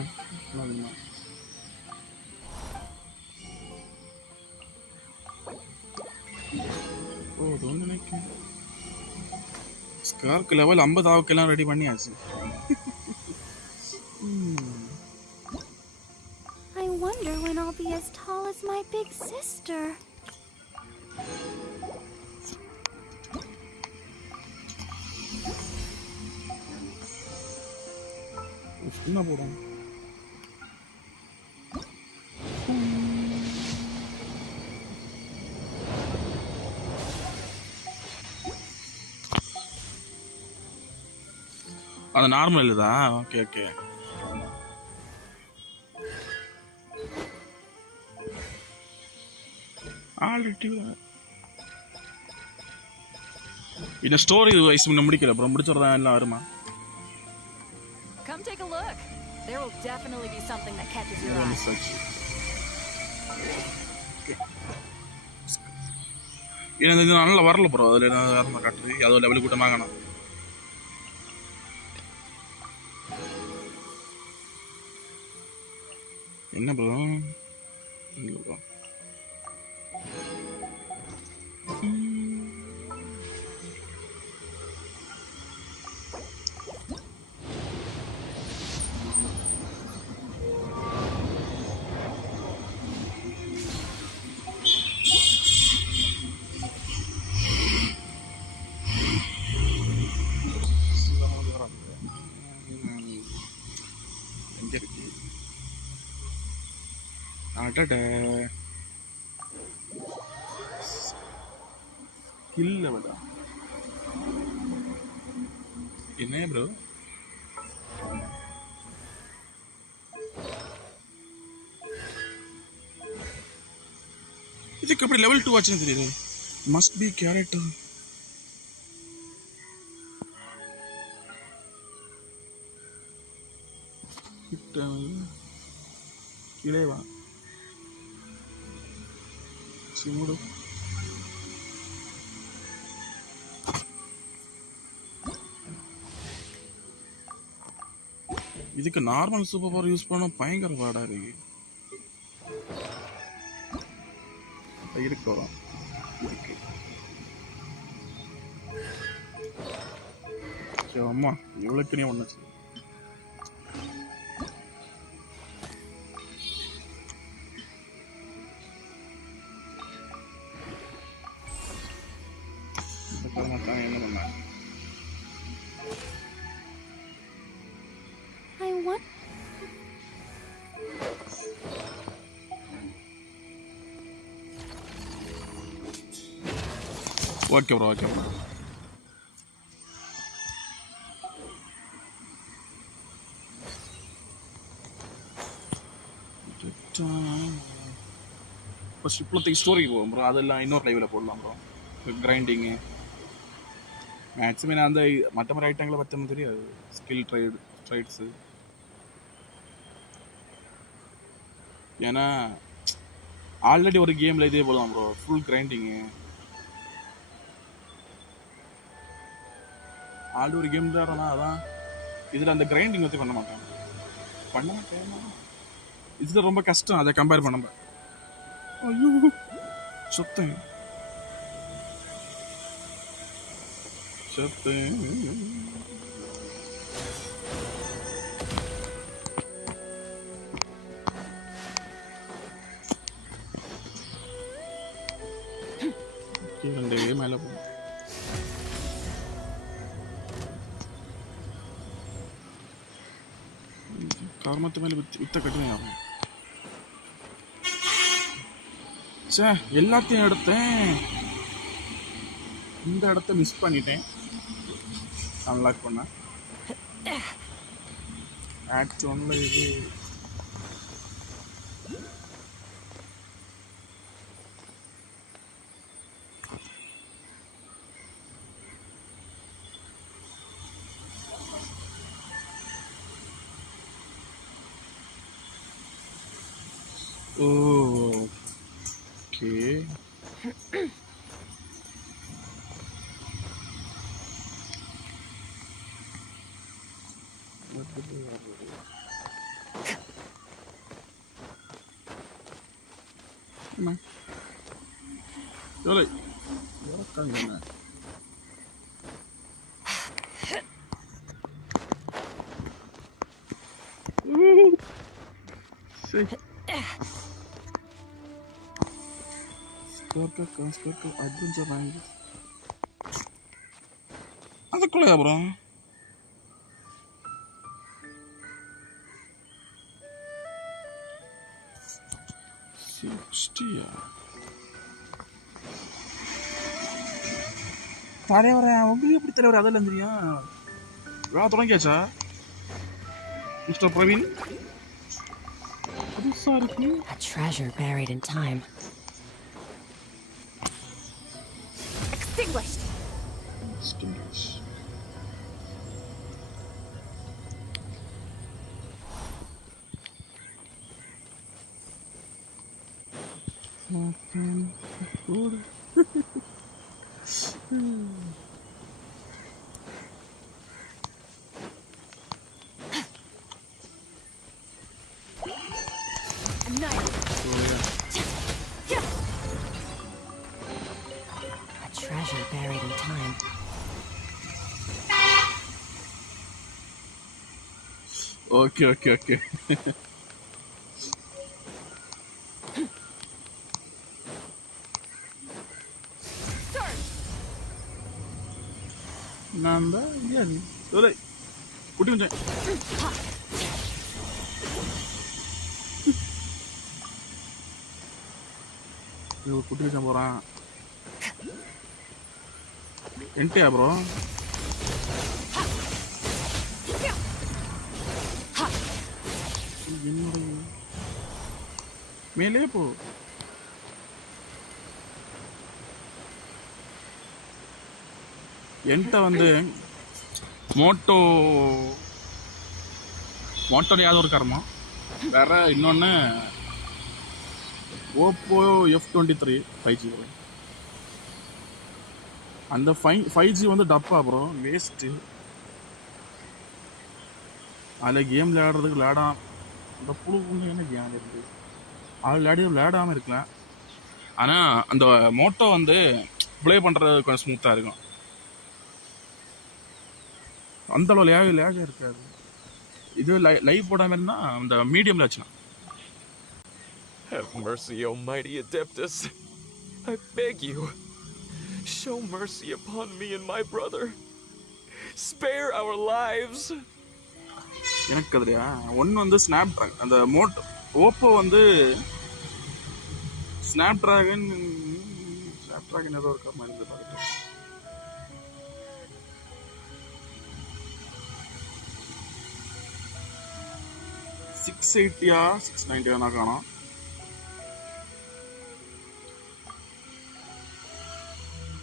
ஓ அது ஒன்று நினைக்கிறேன். ஸ்கார்க்கு லெவல் 50 ஆவுக்கெல்லாம் ரெடி பண்ணியாச்சு. I wonder when I'll be as tall as my big sister. என்ன போடும்? அது நார்மல் இல்லதா? Okay okay. ஆல்ரெடி இந்த ஸ்டோரி வைஸ் முடிக்கல ப்ரோ. முடிச்சறதா எல்லாம் வருமா? Come take a look. There will definitely be something that catches your eye. இது நல்லா வரல ப்ரோ. அதில் என்ன வரமா காட்டுது? அதோ லெவலுக்கு கூட்டம் வாங்கணும். என்ன ப்ரோ? ப்ரோ இல்ல வடா. என்ன ப்ரோ? இதுக்கு எப்படி லெவல் 2 ஆச்சுன்னு தெரியுது. Must be character. கீழே வா சிமுடு. இதுக்கு நார்மல் சூப்பர் பவர் யூஸ் பண்ண பயங்கர பாடா இருக்கு. இருக்கோ அம்மா இவ்வளோக்கு நீ ஒன்றுச்சு. என்ன பண்ண okay bro okay bro. First இப்போதைக்கு ஸ்டோரிக்கு போவோம் ப்ரோ. அதெல்லாம் இன்னொரு லைவில் போடலாம் ப்ரோ. கிரைண்டிங்கு மேக்ஸிமம் அந்த மற்ற மாதிரி ஐட்டங்களை பற்றி தெரியாது. ஸ்கில் ட்ரைட்ஸு. ஏன்னா ஆல்ரெடி ஒரு கேமில் இதே போடலாம் ப்ரோ. ஃபுல் கிரைண்டிங்கு ஆல்ரெடி ஒரு கேம் தான். அதான் இதில் அந்த கிரைண்டிங் வச்சு பண்ண மாட்டேன். இதுதான் ரொம்ப கஷ்டம் அதை கம்பேர் பண்ண. ஐயோ சொத்தேன் மேலே போ. கர்மத்து மேல வித்த கட்டுவேன் ஆகும். சே எல்லாத்தையும் எடுத்தேன். இந்த இடத்த மிஸ் பண்ணிட்டேன். அன்லாக் பண்ண ஆக்ட் 1ல இது okay. Oleh, kan gana. Say. Skor adventure range. Adakku ya, bro. உங்களுக்கு எப்படி தலைவர் அதெல்லாம் தெரியும்? வேலை தொடங்கியாச்சா மிஸ்டர் பிரவீன்? புதுசா இருக்கு. A treasure buried in time. Extinguished. A treasure buried in time. Okay. Nanda, yeah. Oleh, put him down. You put him down, Ente, bro. Melee po. என்கிட்ட வந்து மோட்டோ யாவது ஒரு கர்மா வேற இன்னொன்று ஓப்போ F23 5G அந்த 5G வந்து டப்பா ப்ரோ வேஸ்ட்டு. அதில் கேம் விளையாடுறதுக்கு அந்த புழு என்ன கேம் இருக்குது அது விளையாடாமல் இருக்கலாம். ஆனால் அந்த மோட்டோ வந்து ப்ளே பண்ணுறது கொஞ்சம் ஸ்மூத்தாக இருக்கும். அந்த அளவு லேக இருக்காது. இது லைவ் போடாம இருந்தா அந்த மீடியம்ல வச்சுனா. Have mercy, O mighty Adeptus. I beg you, show mercy upon me and my brother. Spare our lives. எனக்கு அதுலையா ஒன்று வந்து ஸ்னாப் ட்ராகன் அந்த ஓப்போ வந்து ஸ்னாப் ட்ராகன் ஏதோ இருக்கா மாதிரி பார்த்துட்டு 680 690 காணோம்.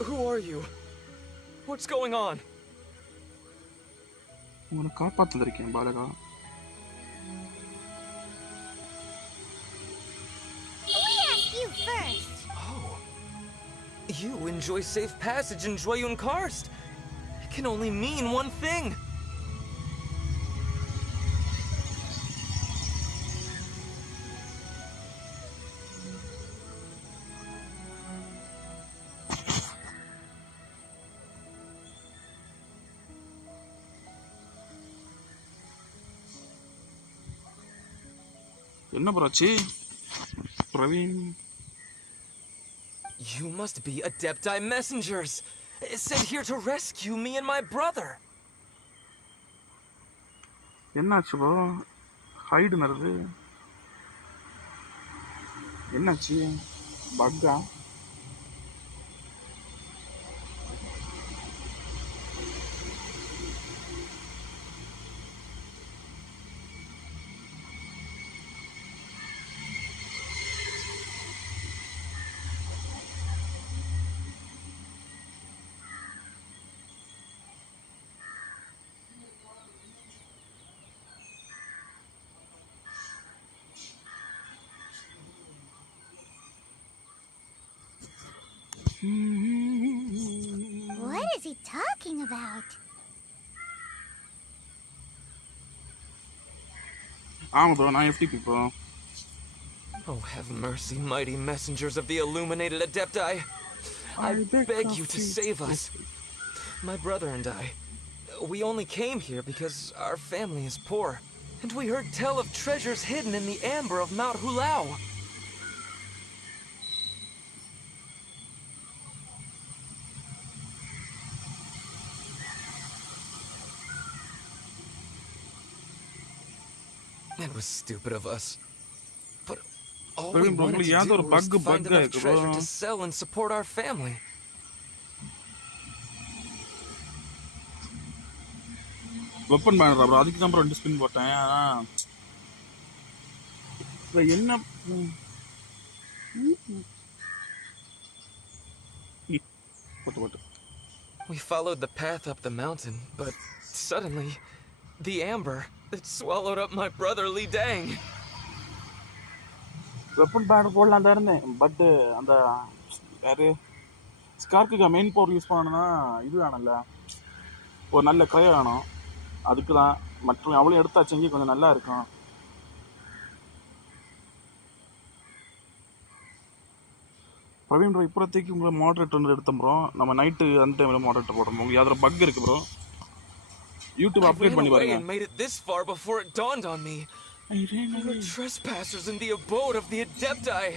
Who are you? What's going on? உங்களை காப்பாற்ற இருக்கேன் பாலகா. We asked you first. Oh, you enjoy safe passage in Joyun Karst. It can only mean one thing. என்ன ப்ரோச்சி Praveen? You must be Adepti messengers, sent here to rescue me and my brother. என்னாச்சு bro? Hide நடக்குது. என்னாச்சு? பக்கா? What is he talking about? I'm bro, நான் FTP bro. Oh, have mercy, mighty messengers of the illuminated Adepti. I beg you to save us. My brother and I, we only came here because our family is poor, and we heard tell of treasures hidden in the amber of Mount Hulao. It was stupid of us. But all we wanted to do was find enough treasure to sell and support our family. Weapon பேனரா bro, அதுக்கு தான் bro 2 ஸ்பின் போட்டேன். என்ன போட்டு We followed the path up the mountain, but suddenly the amber that swallowed up my brother Li Dang. Weapon banner போடலாம் தான் இருந்தேன். பட் அந்த யாரு ஸ்கார்க்குக்கு மெயின் பவர் யூஸ் பண்ணணும்னா இது வேணும்ல, ஒரு நல்ல கிரை வேணும். அதுக்கு தான் மற்றும் அவளையும் எடுத்தாச்சு கொஞ்சம் நல்லா இருக்கும். பிரவீன் ப்ரோ இப்போதைக்கு உங்களை மாடரேட்டர் எடுத்தோம் ப்ரோ. நம்ம நைட்டு அந்த டைமில் மாடரேட்டர் போடுறோம். உங்களுக்கு அதில் பக் இருக்கு ப்ரோ. யூடியூப் அப்டேட் பண்ணி பாருங்க. I made it this far before it dawned on me. We were trespassers in the abode of the Adepti.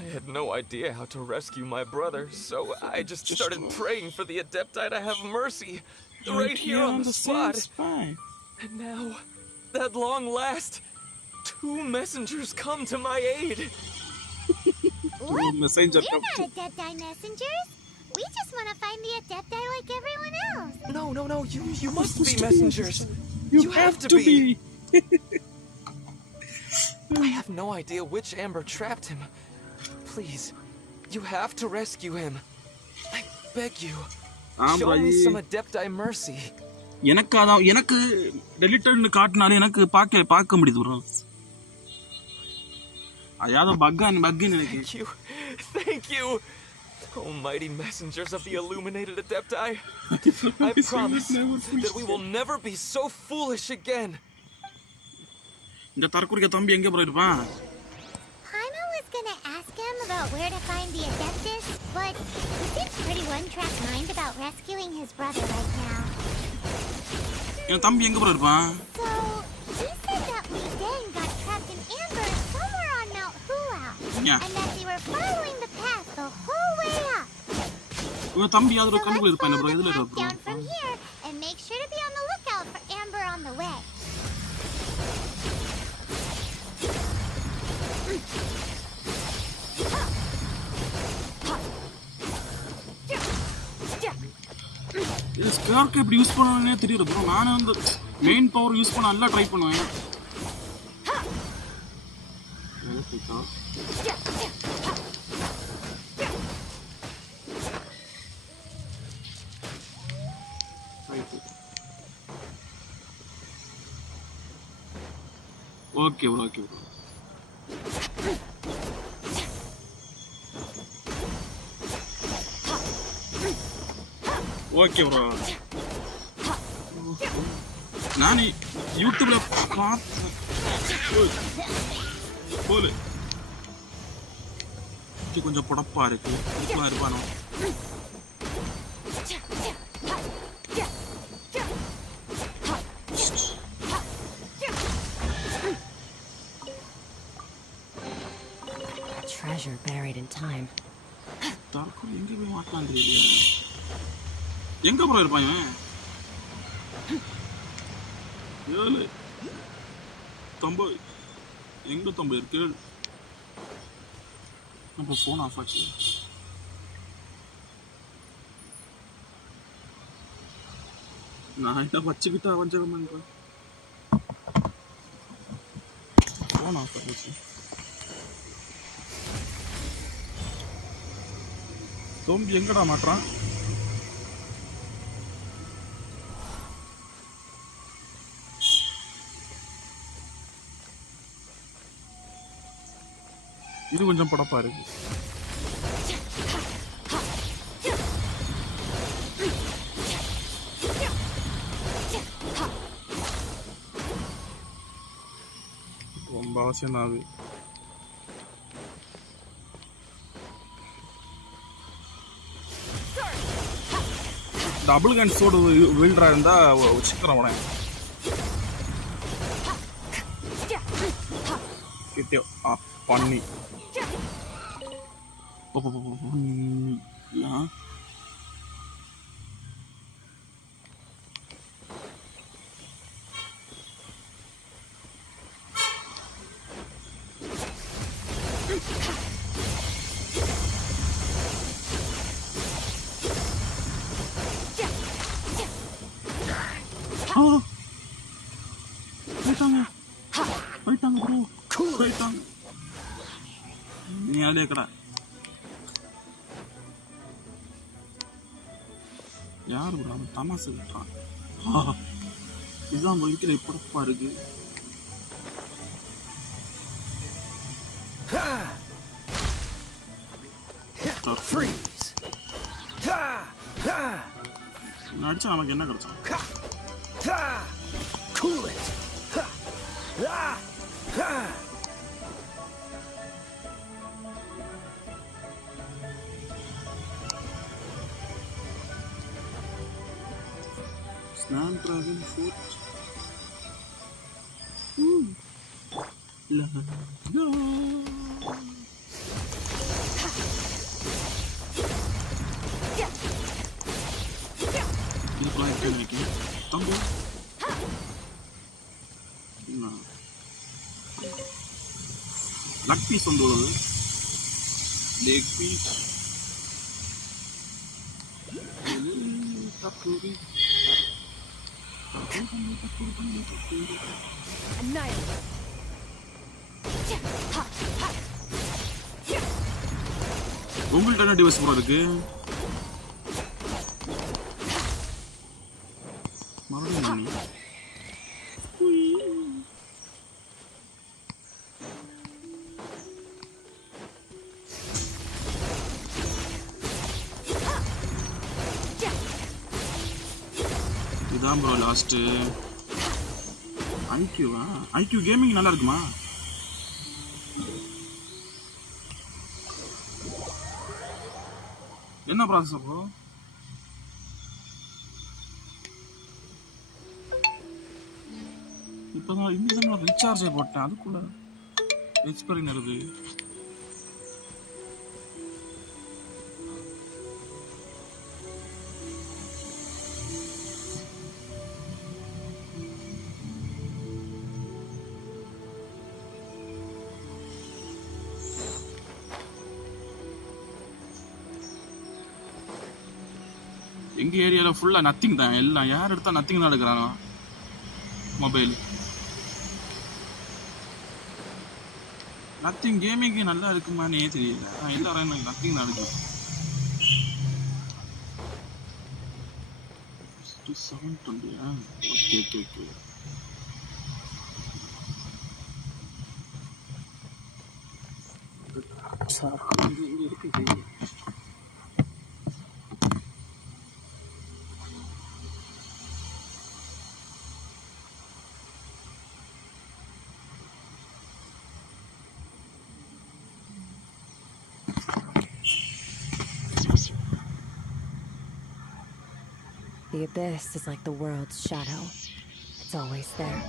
I had no idea how to rescue my brother, so I just started praying for the Adepti to have mercy, right here on the spot. And now, at long last, 2 messengers come to my aid. What? We're not Adepti messengers. We just want to find the Adepti like everyone else. No, you must be messengers. You have to be. I have no idea which amber trapped him. Please, you have to rescue him. I beg you. Show me some Adepti mercy. எனக்கு டெலிட்டட்னு காட்டினாலே எனக்கு பார்க்க முடியுது ப்ரோ. அதாவது பக் நினைக்கிறேன். Thank you. Oh, mighty messengers of the illuminated Adepti. I promise that we will never be so foolish again. இந்த தரக்குறிக்க தம்பி எங்க ப்ரோ இருப்பான்? Paimon was gonna ask him about where to find the Adeptus, but he seems pretty one-track mind about rescuing his brother right now. என் தம்பி எங்க ப்ரோ இருப்பான்? So, he said that Li Dang got trapped in amber somewhere on Mount Hulao, and that they were following the path the whole way up. உங்க தம்பி யாரோ கண்ணுக்குள்ள இருப்பானே ப்ரோ, எதுல இருப்பான்? Down from here and make sure to be on the lookout for amber on the way. இது ஸ்கார்க் எப்படி யூஸ் பண்ணனும்னே தெரியல ப்ரோ. நானே வந்து மெயின் பவர் யூஸ் பண்ண நல்லா ட்ரை பண்ணுவேன். Okay bro, okay bro. Okay bro. நான் யூடியூப்ல போல கொஞ்சம் புடப்பா இருக்கு. இருப்பானோ treasure buried in time. தரக்கு எங்க போய் மாட்டான் தெரியல. எங்க ப்ரோ இருப்பான் இவன்? தம்பு எங்க தம்பு இருக்கு? நம்ம ஃபோன் ஆஃப் ஆச்சு. நான் என்ன வச்சுக்கிட்டு அவஞ்சகம் பண்றேன். ஃபோன் ஆஃப் ஆச்சு. தம்பி எங்கடா மாட்றான்? இது கொஞ்சம் படப்பா இருக்கு. ரொம்ப அவசியம் தான் அது. டபுள் கன் சோடு வீழ்றா இருந்தா சீக்கிரம் உடனே கிட்டே பண்ணி போயிட்டாங்க ப்ரோ, போயிட்டாங்க. நீ ஆளே கடா. யாரு ப்ரோ அவன் தமாசு கட்டுறான்? இதுதான் வைக்கிற இப்படப்பா இருக்கு. அடிச்சா நமக்கு என்ன கிடைச்சான்? Snapdragon 4. La la. Ini pelajaran lagi. Tunggu. Nah. Leg piece on dulu. Leg piece. Takuri. உங்கள்ட்ட என்ன டிவைஸ் ப்ரோ இருக்கு? மறுபடியும் மணி. இதான் ப்ரோ லாஸ்ட். ஐக்யூவா? ஐக்யூ கேமிங் நல்லா இருக்குமா? என்ன ப்ராசஸர் ப்ரோ? இப்போதான் இந்த ரீசார்ஜ் போட்டேன், அதுக்குள்ள எக்ஸ்பைரி வருது. எங்க ஏரியால ஃபுல்லா நத்திங் தான். எல்லாம் யார் எடுத்தா நத்திங் தான் எடுக்கிறாங்க மொபைல். நத்திங் கேமிங் நல்லா இருக்குமானே தெரியல. எல்லாரும் எனக்கு நத்திங் தான் எடுக்கிறேன். 720. Okay okay okay. இங்க இருக்குது. The abyss is like the world's shadow. It's always there.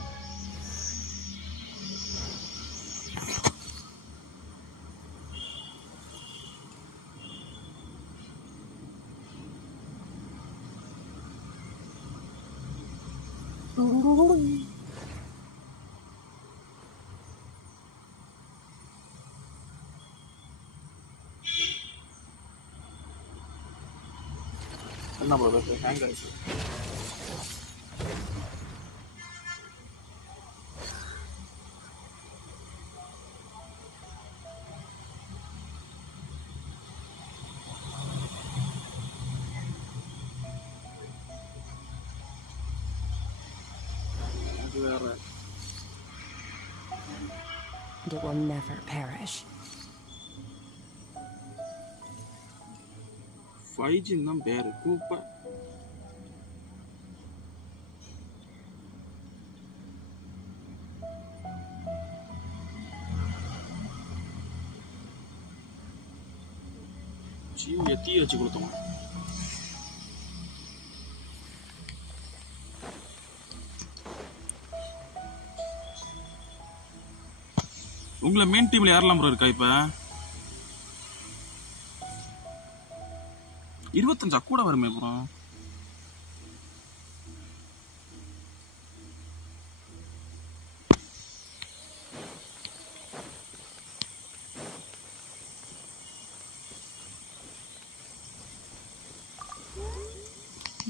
என்ன ப்ரோ ஹேங் ஆயிடுச்சு. It will never perish. 5G தான் பேரு கூப்ப. ஜியோ எத்தி வச்சு கொடுத்தோம். உங்களை மெயின் டீம்ல யாரெல்லாம் ப்ரோ இருக்கா இப்ப? 25 கூட வருமே ப்ரோ.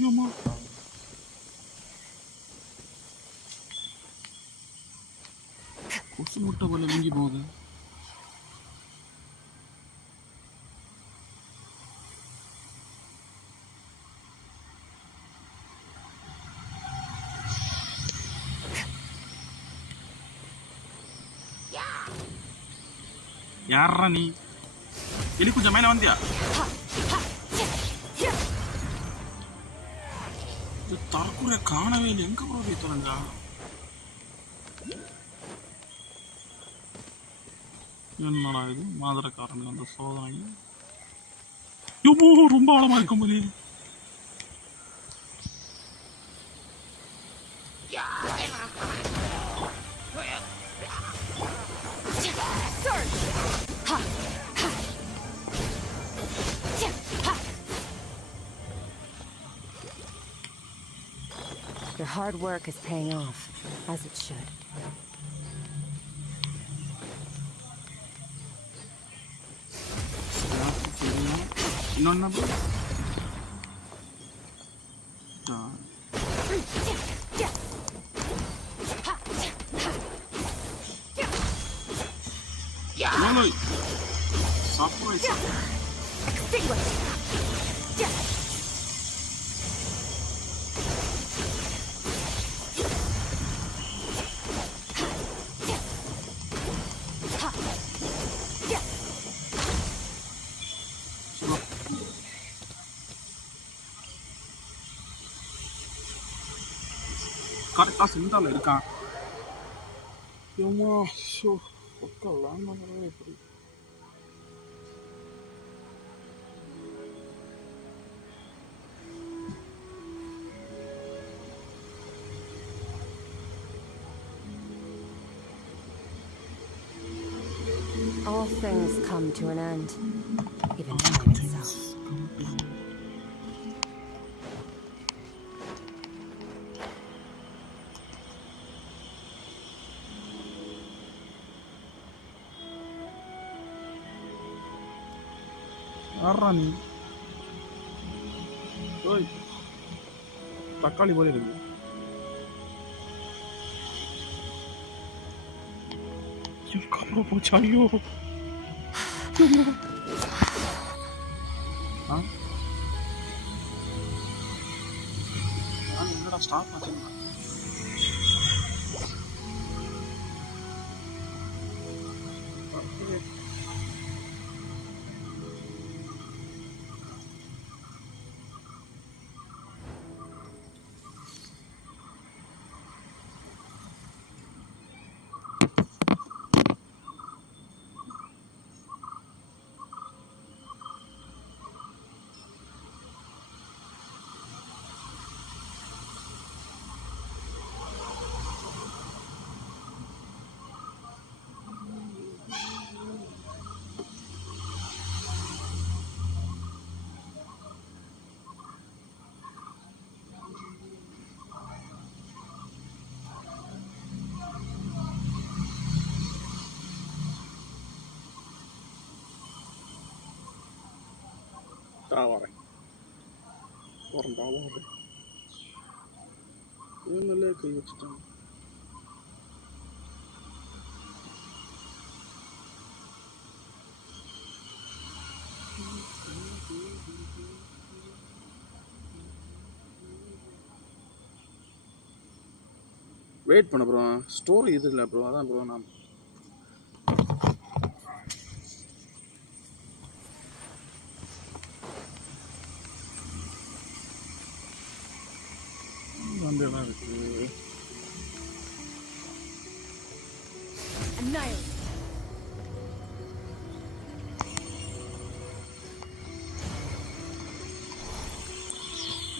யோமா கொசு முட்டை போல வீங்கி போகுது. யாரா நீ? எலி கொஞ்சம் மேல வந்தியா? தற்கொலை காணவே இல்லை. எங்க ப்ரோ போய் தொலைஞ்சா? என்னடா இது மாதிரக்காரனுக்கு அந்த சோதனை ரொம்ப ஆழமா இருக்க முடியும். Your hard work is paying off, as it should. இன்னொன்னு ப்ரோ கரெக்டா சென்டால இருக்கான். All things come to an end, even time itself. நீ தக்காளி போல இருக்கு. போச்சா? ஐயோ என்னடா ஸ்டாப் ஆச்சு? வரேன். போறேன்டா வா. இவங்களே கை வச்சுட்டாங்க. வெயிட் பண்ண ப்ரோ, ஸ்டோரி இது இல்லை ப்ரோ, அதான் ப்ரோ நான் வந்து என்ன இருக்கு.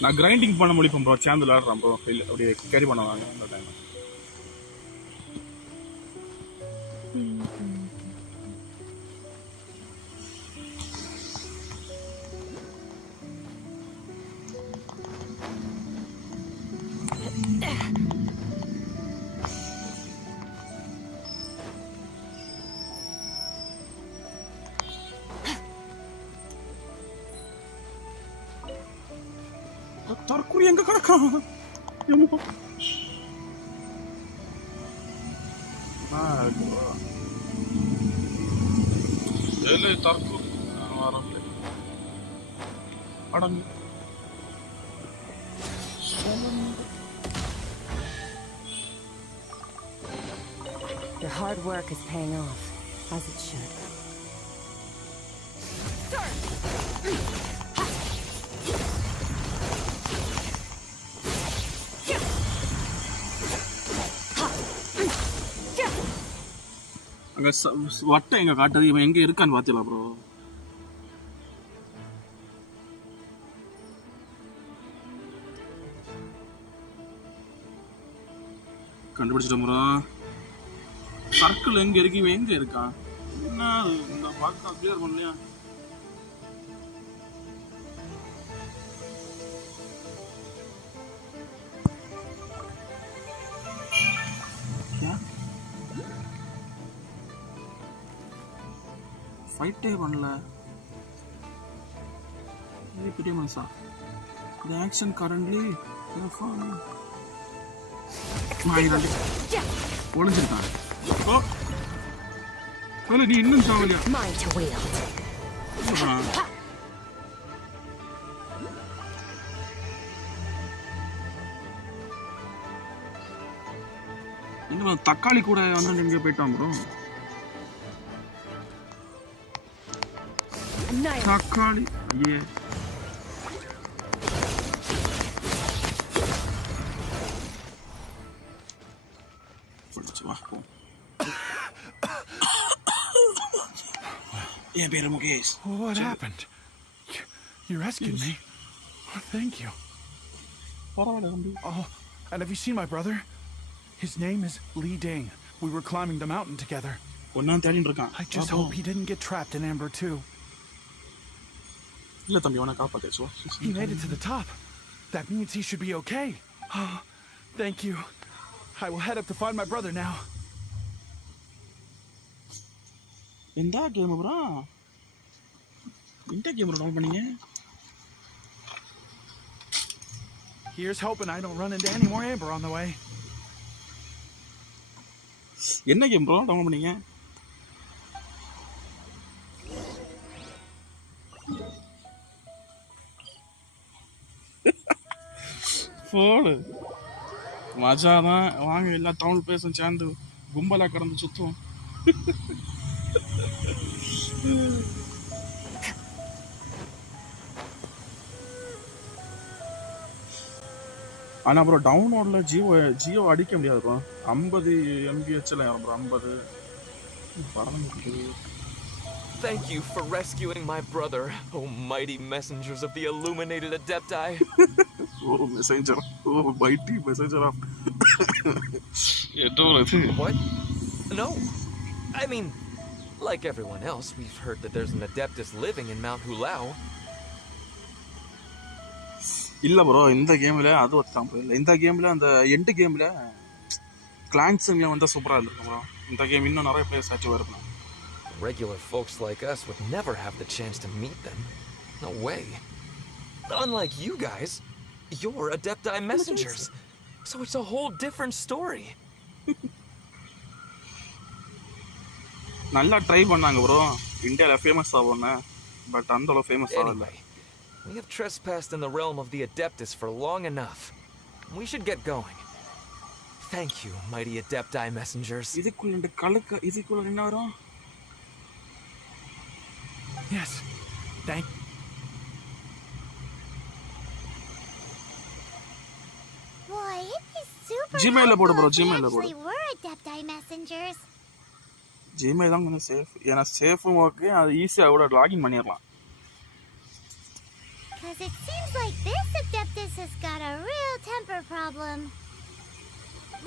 நான் கிரைண்டிங் பண்ண முடியும் ப்ரோ, சேர்ந்து விளையாடுறேன் ப்ரோ, இல்லை அப்படியே கேரி பண்ணுவாங்க அந்த டைம். தற்கொலை எங்க கிடக்கும்? தற்கொலை அடங்கு. Your hard work is paying off, as it should. அங்க வட்டம் எங்க காட்டுது, இவன் எங்க இருக்கான்னு பாத்தீங்களா ப்ரோ? கண்டுபிடிச்சிட்டோம் ப்ரோ. சர்க்கிள் எங்க இருக்கு, இவன் எங்க இருக்கான்? என்ன இந்த பாக்க கிளியர் பண்ணலையா? ஃபைட்டே பண்ணல. இது பெரிய மனசா? The action currently ஒளிஞ்சிருக்கான். நீ இன்னும் சாவலியா? இன்னும் தக்காளி கூட வந்து எங்க போயிட்டான் ப்ரோ. தக்காளி ஐயே. What happened? You rescued me. Oh, thank you. Oh, and have you seen my brother? His name is Li Ding. We were climbing the mountain together. I just hope he didn't get trapped in Amber too. He made it to the top. That means he should be okay. Oh, thank you. I will head up to find my brother now. எந்த game bro? இந்த game down பண்ணீங்க? Here's hoping I don't run into any more Amber on the way. என்ன game bro down பண்ணீங்க? போடு மஜாதான். வாங்க எல்லா தமிழ் பேசும் சேர்ந்து கும்பலா கடந்து சுத்துவோம். ஆனா ப்ரோ டவுன்லோட்ல ஜியோ அடிக்க முடியாது ப்ரோ. 50 MBH ஏறும் ப்ரோ. 50 பறந்து. Thank you for rescuing my brother, oh mighty messengers of the illuminated Adepti. Oh messenger, oh mighty messenger of. What? No, I mean, like everyone else, we've heard that there's an Adeptus living in Mount Hulao. இல்ல ப்ரோ, இந்த கேம்ல அது ஒருத்தான் ப்ரோ. இல்ல இந்த கேம்ல அந்த எண்ட் கேம்ல கிளான்ஸ்ங்க வந்தா சூப்பரா இருக்கும் ப்ரோ. இந்த கேம் இன்னும் நிறைய பிளேயர்ஸ் ஆச்சு வரணும். Regular folks like us would never have the chance to meet them. No way. Unlike you guys, you're Adepti messengers. So it's a whole different story. நல்லா ட்ரை பண்ணாங்க bro. இந்தியால ஃபேமஸ் ஆவோம்னா பட் அந்த அளவு ஃபேமஸ் ஆகல. Anyway, we have trespassed in the realm of the Adeptus for long enough. We should get going. Thank you, mighty Adepti messengers. இதுக்குள்ள என்ன வரும்? Yes. Thank Boy, it is super Gmail la podu bro, helpful if Gmail la we podu. actually were Adepti messengers. Gmail தான் கொஞ்சம் சேஃப். ஏன்னா சேஃபும் ஓகே, அது ஈஸியா கூட லாகின் பண்ணிரலாம். Cuz it seems like this Adeptus has got a real temper problem.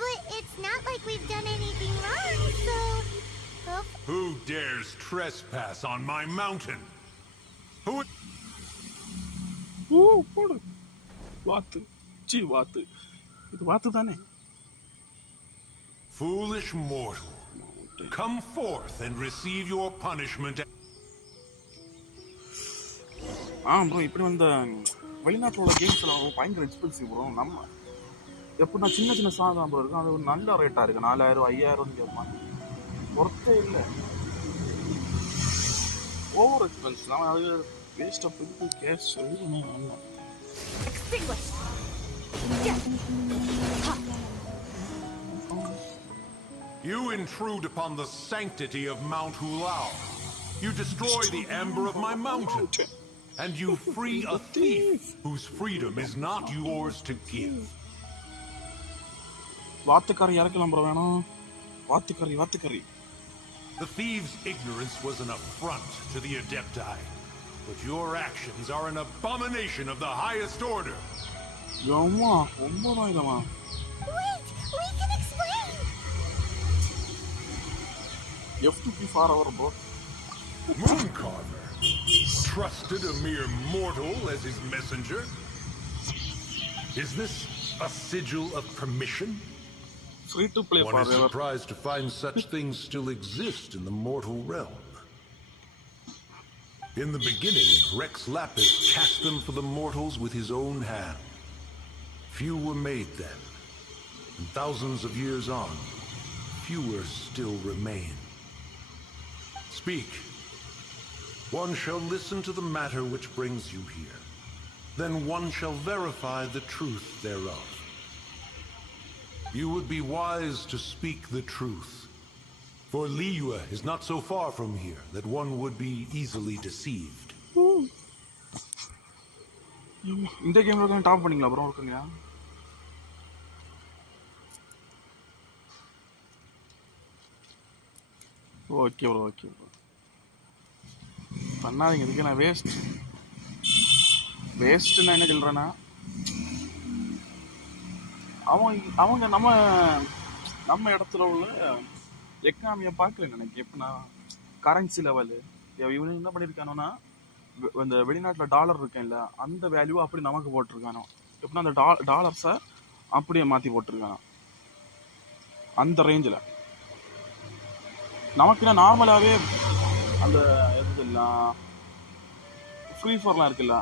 But it's not like we've done anything wrong, so Who dares trespass on my mountain? Who? போடு. வாத்து. வாத்து. இது வாத்து தானே? Foolish mortal. Come forth and receive your punishment. bro, இப்படி வந்த வெளிநாட்டுல உள்ள கேம்ஸ்ல பயங்கர எக்ஸ்பென்சிவ் bro. நம்ம எப்படின்னா சின்ன சாதம் bro இருக்கும், அது ஒரு நல்ல ரேட்டா இருக்கு. 4000 5000 கேட்பாங்க. ஒர்த்தே இல்ல. Over expense. நாம அது வேஸ்ட் ஆஃப் கேஷ் சொல்லணும். You intrude upon the sanctity of Mount Hulao. You destroy the ember of my mountain. And you free a thief whose freedom is not yours to give. வாத்துக்கறி இறக்கலாம் bro வேணும். வாத்துக்கறி. The thieves' ignorance was an affront to the Adepti, but your actions are an abomination of the highest order. Yoma, 9000. Wait, we can explain. You have to be far over, bro. Mooncarver trusted a mere mortal as his messenger. Is this a sigil of permission? Free to play. One is surprised to find such things still exist in the mortal realm. In the beginning, Rex Lapis cast them for the mortals with his own hand. Few were made then, and thousands of years on, fewer still remain. Speak. One shall listen to the matter which brings you here. Then one shall verify the truth thereof. You would be wise to speak the truth, for Liyue is not so far from here that one would be easily deceived. இந்த கேம்ல கொஞ்சம் டாப் பண்ணீங்களா bro இருக்குங்க? Okay bro. பண்ணாதீங்க, இதுக்கு நான் வேஸ்ட்னா என்ன சொல்றேன்னா, அவங்க நம்ம இடத்துல உள்ள எக்கனாமியை பார்க்கல எனக்கு. எப்படின்னா கரன்சி லெவலு இவனு என்ன பண்ணியிருக்கானோன்னா, இந்த வெளிநாட்டில் டாலர் இருக்கேன்ல அந்த வேல்யூ அப்படி நமக்கு போட்டிருக்கானோ. எப்படின்னா அந்த டாலர்ஸை அப்படியே மாற்றி போட்டிருக்கானோ அந்த ரேஞ்சில். நமக்குன்னா நார்மலாகவே அந்த எதுலாம் ஃப்ரீ ஃபயர்லாம் இருக்குல்ல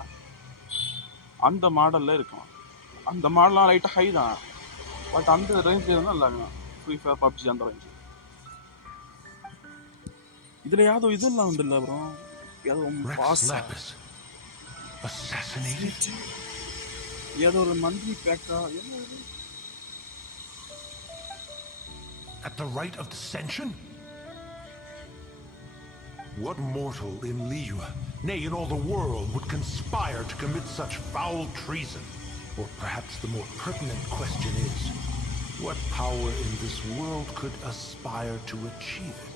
அந்த மாடலில் இருக்கும். அந்த மாடல்லாம் லைட்டாக ஹை தான், பட் அந்த ரேஞ்சில் இருந்தால் நல்லாங்க. ஃப்ரீ ஃபயர் பப்ஜி அந்த ரேஞ்சு. இதில் யாதோ இதெல்லாம் வந்து இல்லை ப்ரோ, ஏதோ ஏதோ ஒரு மந்த்லி பேக்கா என்ன? At the rite of dissension? What mortal in Liyue, nay in all the world, would conspire to commit such foul treason? Or perhaps the more pertinent question is, what power in this world could aspire to achieve it?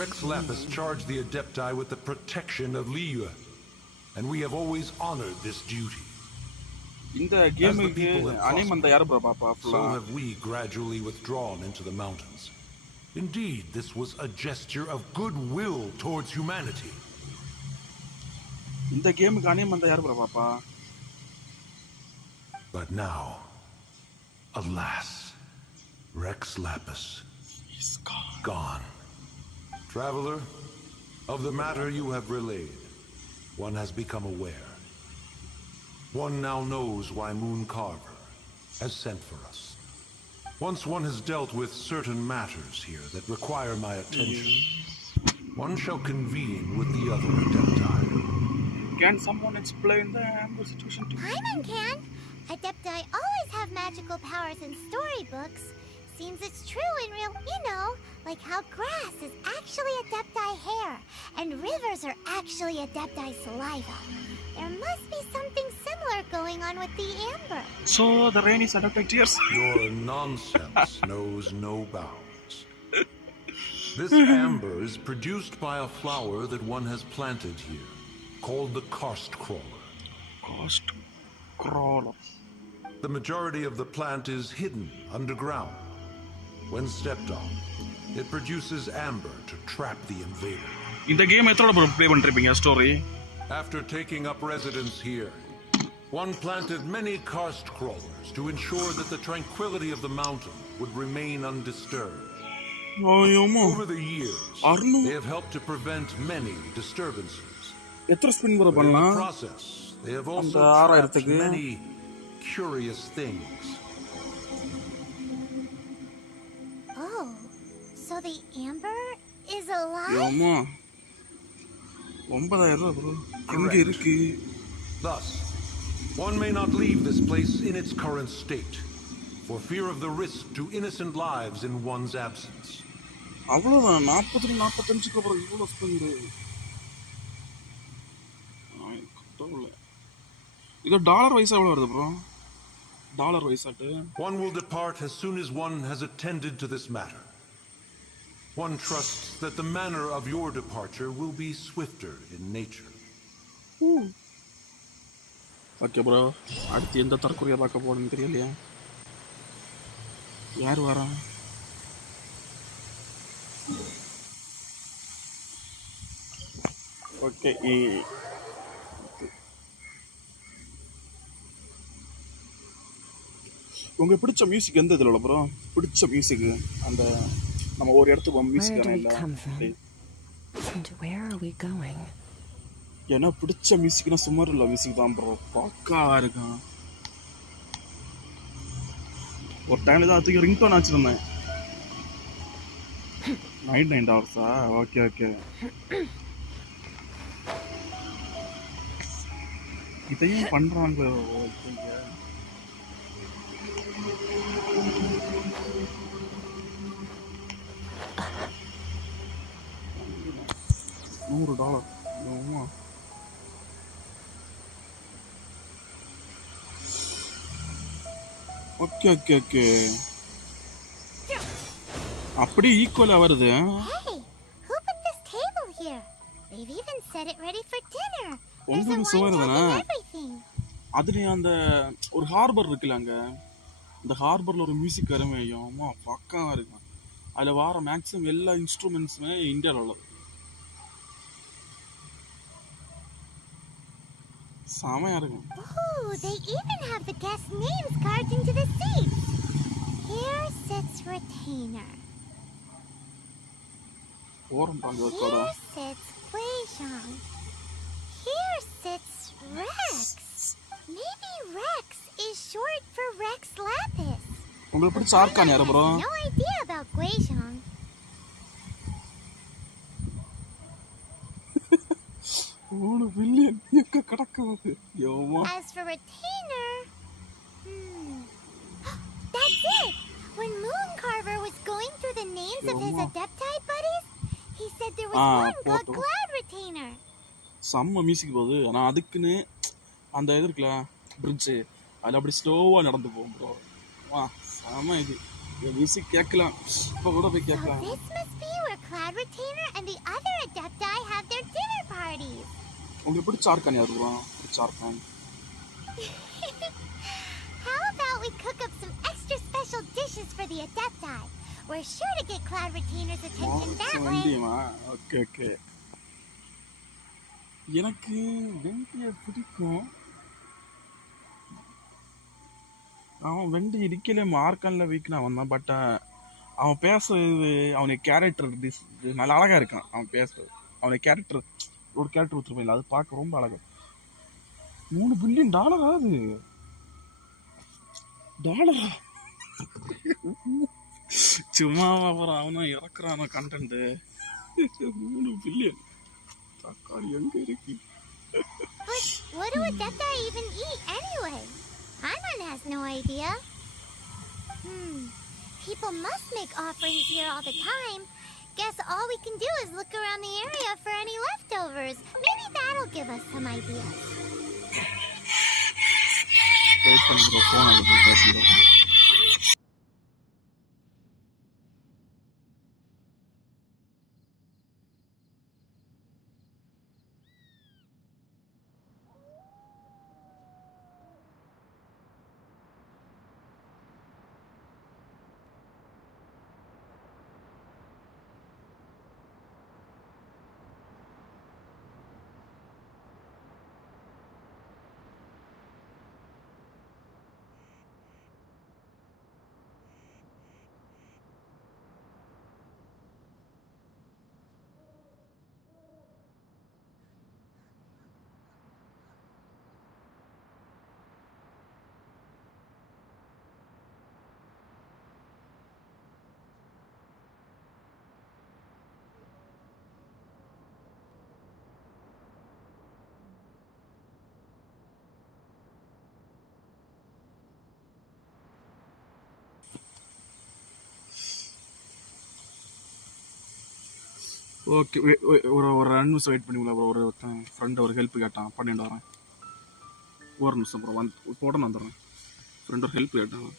Rex Lapis charged the Adepti with the protection of Liyue, and we have always honored this duty. இந்த As the கேமுக்கு people have anime அந்த யாரு ப்ரோ பாப்பா prospered, so have we gradually withdrawn into the mountains. Indeed, this was a gesture of goodwill towards humanity. இந்த கேமுக்கு அனிம் அந்த யாரு ப்ரோ பாப்பா? But now, alas, Rex Lapis is gone. Traveler, of the matter you have relayed, one has become aware. One now knows why Moon Carver has sent for us. Once one has dealt with certain matters here that require my attention, one shall convene with the other Adepti. Can someone explain the Amber situation to me? Paimon can. Adepti always have magical powers in storybooks. Seems it's true in real, like how grass is actually Adepti hair, and rivers are actually Adepti saliva. There must be something similar going on with the amber. So the rain is Adepti tears? Your nonsense knows no bounds. This amber is produced by a flower that one has planted here, called the karst crawler. Karst crawler. The majority of the plant is hidden underground. When stepped on, it produces amber to trap the invader. In the game, எத்தனை bro play பண்ணிருப்பீங்க story? After taking up residence here, one planted many karst crawlers to ensure that the tranquility of the mountain would remain undisturbed. Over the years, they have helped to prevent many disturbances. எத்தனை spin bro In the பண்ணலாம்? process, they have also அந்த trapped 6000க்கு many curious things. Oh, so the amber is alive? யோமா 9000 ப்ரோ எங்க இருக்கு? Thus, one may not leave this place in its current state, for fear of the risk to innocent lives in one's absence. அவ்வளவுதான் 40-45க்கு அப்புறம் இவ்வளவு ஸ்பின். இது டாலர் வைஸா எவ்வளவு வருது ப்ரோ? டாலர் வைஸாட்டு One will depart as soon as one has attended to this matter. One trusts that the manner of your departure will be swifter in nature. Okay bro, அடுத்து எந்த தற்கொலையை பார்க்க போகணும்னு தெரியலையா? யார் வரா? ஓகே, உங்களுக்கு பிடிச்ச மியூசிக் எந்த இதில் ப்ரோ? பிடிச்ச மியூசிக் அந்த நம்ம ஒரு இடத்துக்கு மியூசிக் ஏன்னா பிடிச்ச மியூசிக்னா சுமார் இல்லை மியூசிக் தான் ப்ரோ, பக்காவா இருக்கும். ஒரு டைம்ல தான் அதுக்கு ரிங்டோன் வச்சிருந்தேன். $99. ஓகே ஓகே, இதையும் பண்றாங்களோ? $100. ஓகே ஓகே ஓகே, அப்படி ஈக்குவலா வருது. Hey, who put this table here? They've even set it ready for dinner. There's a உங்களுக்கு wine சும்மா and everything. அதுலயும் அந்த ஒரு ஹார்பர் இருக்குல்ல, அங்க அந்த ஹார்பர்ல ஒரு மியூசிக் அருமையும் அம்மா பக்காவா இருக்கும். அதுல வர மேக்ஸிமம் எல்லா இன்ஸ்ட்ருமெண்ட்ஸுமே இந்தியாவில் உள்ளது. செமையா இருக்கும். Oh, they even have the guest names carved into the seats. Here sits Retainer. Here sits Guizhong. Here sits Rex. Maybe Rex is short for Rex Lapis. உங்களுக்கு பிடிச்ச ஆர்கான் யாரு bro? No idea about Guizhong. $1 billion எங்க கடக்குது யோமா. As for Retainer, that's it. When Moon Carver was going through the names of his Adepti buddies, he said there was one called Cloud Retainer. செம்ம மியூசிக் போகுது. ஆனா அதுக்குன்னு அந்த இது இருக்குல்ல பிரிட்ஜ், அதில் அப்படி ஸ்லோவா நடந்து போகும் ப்ரோ. வா செம்ம இது மியூசிக் கேட்கலாம், இப்போ கூட போய் கேட்கலாம். This must be where Cloud Retainer and the other Adepti have their dinner parties. உங்களுக்கு பிடிச்ச ஆர்கான் யாரு ப்ரோ? பிடிச்ச argon How about we cook up some extra special dishes for the Adepti? We're sure to get Cloud Retainer's attention that way. Okay. எனக்கு வெண்டியை பிடிக்கும். அவன் வெண்டி இடிக்கல மார்க்கன்ல வீக்னா வந்தான். பட் அவன் பேசுறது அவனுக்கு கேரக்டர் நல்ல அழகா இருக்கான். அவன் பேசுறது அவனுக்கு கேரக்டர் ஒரு கேரக்டர் வச்சிருப்பாங்க. அது பார்க்க ரொம்ப அழகா. $3 பில்லியன் ஆகுது. டாலர் சும்மா அப்புறம் அவனும் இறக்குறான கண்டென்ட். 3 பில்லியன் தக்காளி எங்க இருக்கு? But what do Adepti even eat anyway? Paimon has no idea. People must make offerings here all the time. Guess all we can do is look around the area for any leftovers. Maybe that'll give us some ideas. Wait for the phone on the person. Okay ஒரு 2 நிமிஷம் வெயிட் பண்ணி ஒரு ஃப்ரெண்ட் ஒரு ஹெல்ப் கேட்டான். பண்ணிட்டு வரேன். ஒரு நிமிஷம் அப்புறம் போட வந்துடுறேன். ஃப்ரெண்ட் ஒரு ஹெல்ப் கேட்டான்.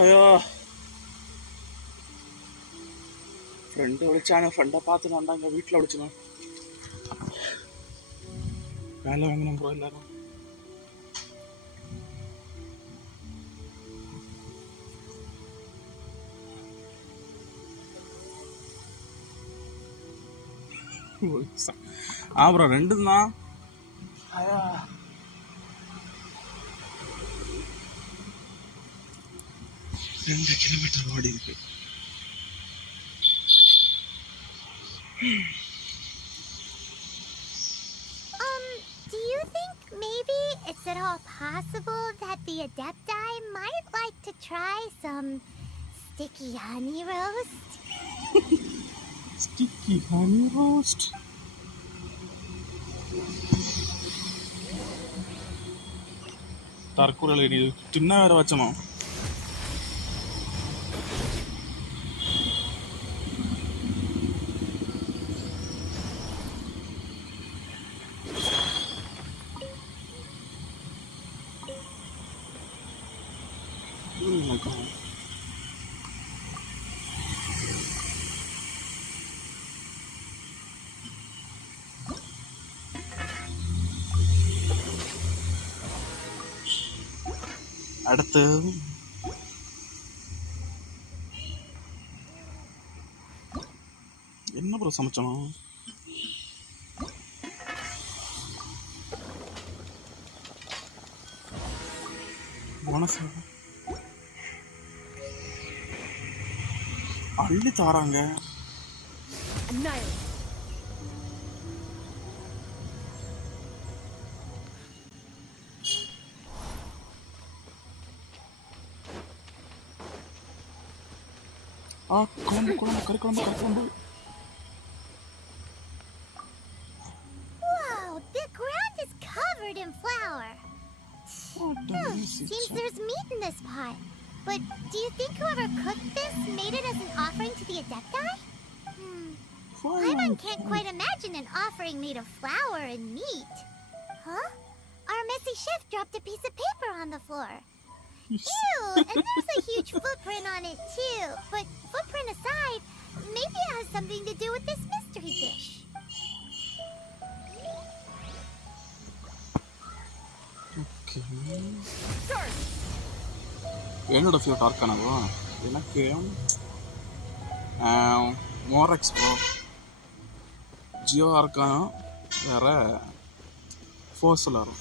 അയ്യോ ഫ്രണ്ട് വിളിച്ചാണ്. ഫ്രണ്ടെ പാത്തുന്നുണ്ടെങ്കിൽ വീട്ടിൽ വിളിച്ചു വേല വാങ്ങണം ബ്രോ എല്ലാവരും. ப்ரோ 2 தான். 2 கிலோமீட்டர் ஓடி இருக்கு. Do you think maybe it's at all possible that the Adepti might like to try some sticky honey roast? Sticky honey roast? தற்கொலை நீ சின்ன வேற வச்சமா? அடுத்து என்ன ப்ரோ சமைச்சோம்? போனஸ் அள்ளி தாராங்க. குழம்பு. Wow, the ground is covered in flour. Seems there's meat in this pot. But do you think whoever cooked this made it as an offering to the Adepti? Paimon can't quite imagine an offering made of flour and meat. Huh? Our messy chef dropped a piece of paper on the floor. Ew, and there's a huge footprint on it too. But footprint aside, maybe it has something to do with this mystery dish. Okay. என்னோட ஃபேவரட் ஆர்கானாவா? எனக்கு மோரக்ஸ் ப்ரோ, ஜியோ ஆர்கானா, வேற ஃபோர்ஸ்லாரும்.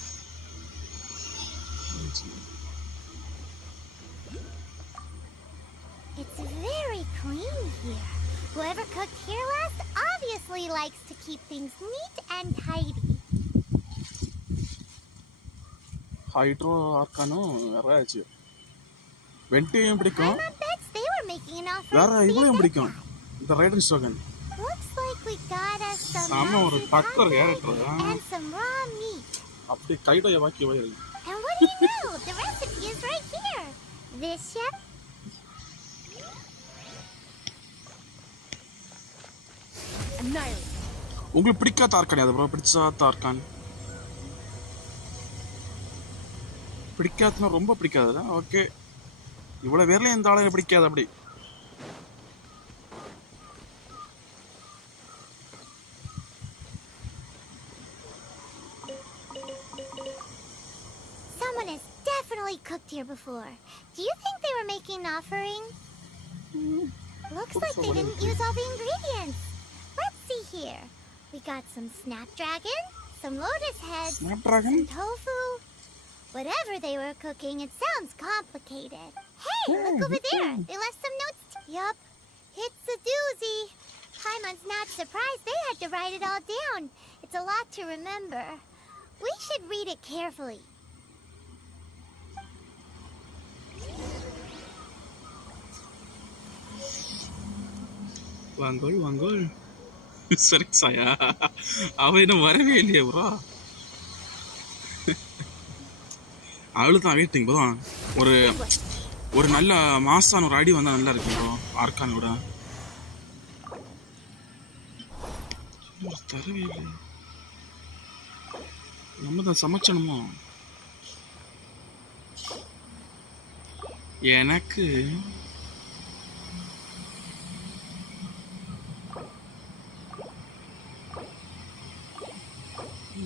It's very clean here. Whoever cooked here last obviously likes to keep things neat and tidy. Hydro ஆர்கானும் வேற Geo. வெண்டியும் பிடிக்கும். வேற இவளையும் பிடிக்கும். இந்த ரைடர் ஸ்டோகன். சாம ஒரு டக்கர் character. And some raw meat. அப்படி கைடோய வாக்கி வயல். And what do you know? The recipe is right here. This chef. உங்களுக்கு பிடிக்காத ஆர்கான் அது ப்ரோ? பிடிச்சாத ஆர்கான்? பிடிக்காதுன்னா ரொம்ப பிடிக்காதுல்ல? ஓகே. இவ்வளவு பேர்ல இந்த ஆளை பிடிக்காது அப்படி. Someone has definitely cooked here before. Do you think they were making an offering? Looks like they didn't use all the ingredients. Let's see here. We got some snapdragon, some lotus heads, some tofu. Whatever they were cooking, it sounds complicated. Hey, look over there. They left some notes. Yup, it's a doozy. Paimon's not surprised they had to write it all down. It's a lot to remember. We should read it carefully. வாங்கோல் சரி சாயா, அவ இன்னும் வரவே இல்லையே ப்ரோ. அவ்வளோதான் waiting bro. ஒரு நல்ல மாசான ஒரு அடி வந்தால் நல்லா இருக்கும் ப்ரோ ஆர்கானோட. தரவே இல்லை, நம்ம தான் சமைச்சணுமோ? எனக்கு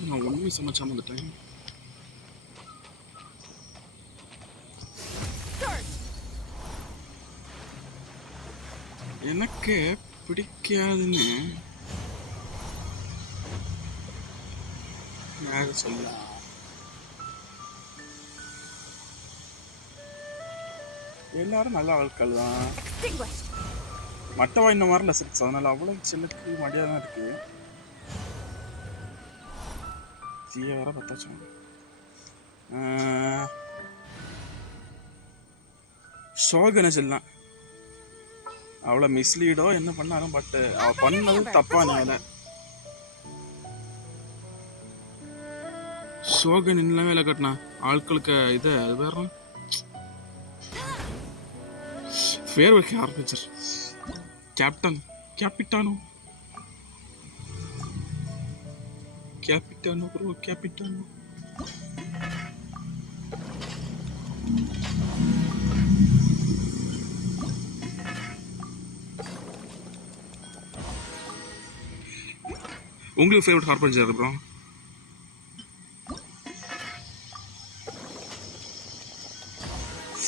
நான் ஒன்றுமே சமைச்சாம வந்துட்டேன். எனக்கு பிடிக்காதுன்னு யாரு சொல்லலாம்? எல்லாரும் நல்ல ஆட்கள் தான். மட்டவா இந்த மாதிரி லெசன்ஸ், அதனால அவ்வளவு செல்லுக்கு மடியாக தான் இருக்கு. ஜிய வேற பத்தாச்சும். ஷோகனை சொல்லலாம். அவளை மிஸ்லீடோ என்ன பண்ணாலும், பட் அவ பண்ணது தப்பான வேலை. ஷோகன் என்ன வேலை கட்டினா ஆட்களுக்கு இதை அது வேற பேர் வைக்க ஆரம்பிச்சார். Captain Capitano Capitano bro Capitano. உங்களுக்கு ஃபேவரட் ஹார்பஞ்சர் ப்ரோ?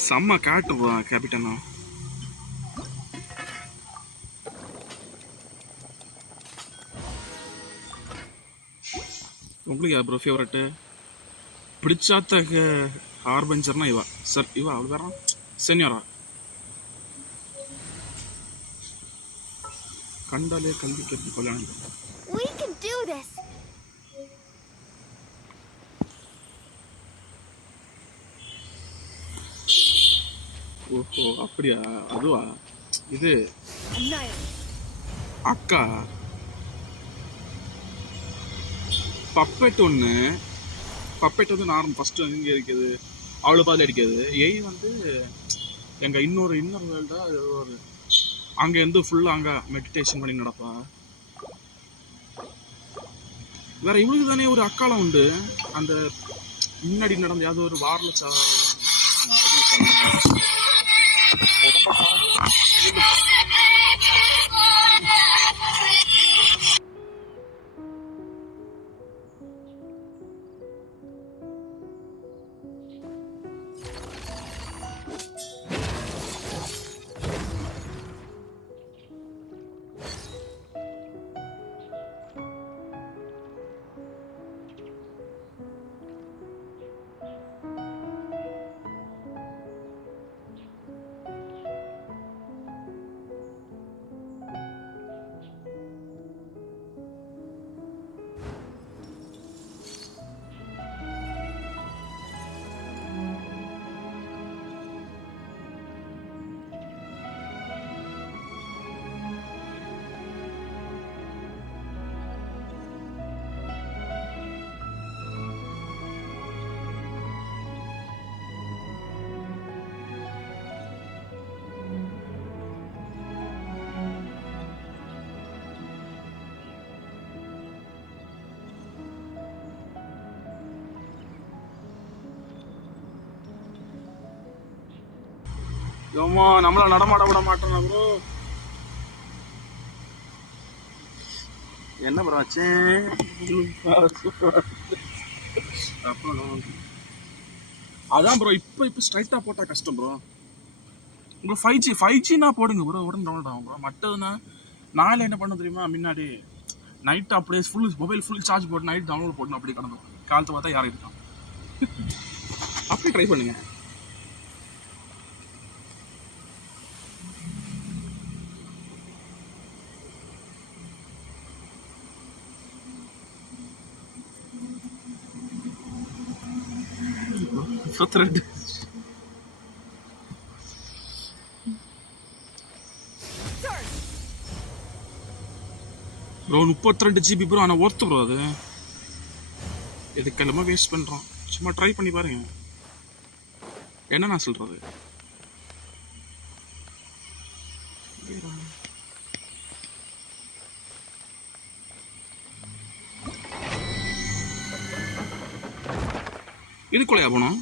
செம்ம காட்டு ப்ரோ கேபிட்டனோ. உங்களுக்கு யார் ப்ரோ ஃபேவரட்டு? பிடிச்சாத்த ஹார்பஞ்சர்னா இவா சார், இவா அவள் வேற சென்யாரா. கண்டாலே கல்வி கேட்டு கொள்ளணும். We can do this. ஓஹோ அப்படியா? அதுவா இது அக்கா பப்பெட் ஒன்று. பப்பெட் வந்து நார்மல் ஃபர்ஸ்ட் இங்கே இருக்குது, அவ்வளோ பாதில் அடிக்காது. எய் வந்து எங்கள் இன்னொரு வேல்டா ஒரு அங்கே இருந்து ஃபுல்லாக அங்கே மெடிடேஷன் பண்ணி நடப்பா. வேற இவளுக்கு தானே ஒரு அக்காலம் உண்டு. அந்த முன்னாடி நடந்த ஏதோ ஒரு வாரில் நம்மள நடமாட விட மாட்டோம் ப்ரோ. என்ன ப்ரோ ஆச்சு? அதான் ப்ரோ இப்போ ஸ்ட்ரைட்டா போட்டா கஷ்டம் ப்ரோ. உங்களுக்கு 5G போடுங்க ப்ரோ, உடனே டவுன்லோட் ஆகும் ப்ரோ. மற்றதுன்னா நாளில் என்ன பண்ண தெரியுமா, முன்னாடி நைட் அப்படியே மொபைல் ஃபுல் சார்ஜ் போட்டு நைட் டவுன்லோட் போடணும். அப்படி கிடந்தோம். காலத்தை பார்த்தா யாரும் இருக்கான். அப்படியே ட்ரை பண்ணுங்க. ப்ரோ 32 GB ப்ரோ. ஆனால் ஒர்த்து ப்ரோ. அது எதுக்கெல்லாம வேஸ்ட் பண்ணுறோம். சும்மா ட்ரை பண்ணி பாருங்க. என்ன நான் சொல்கிறது, இதுக்குள்ளையா போனோம்?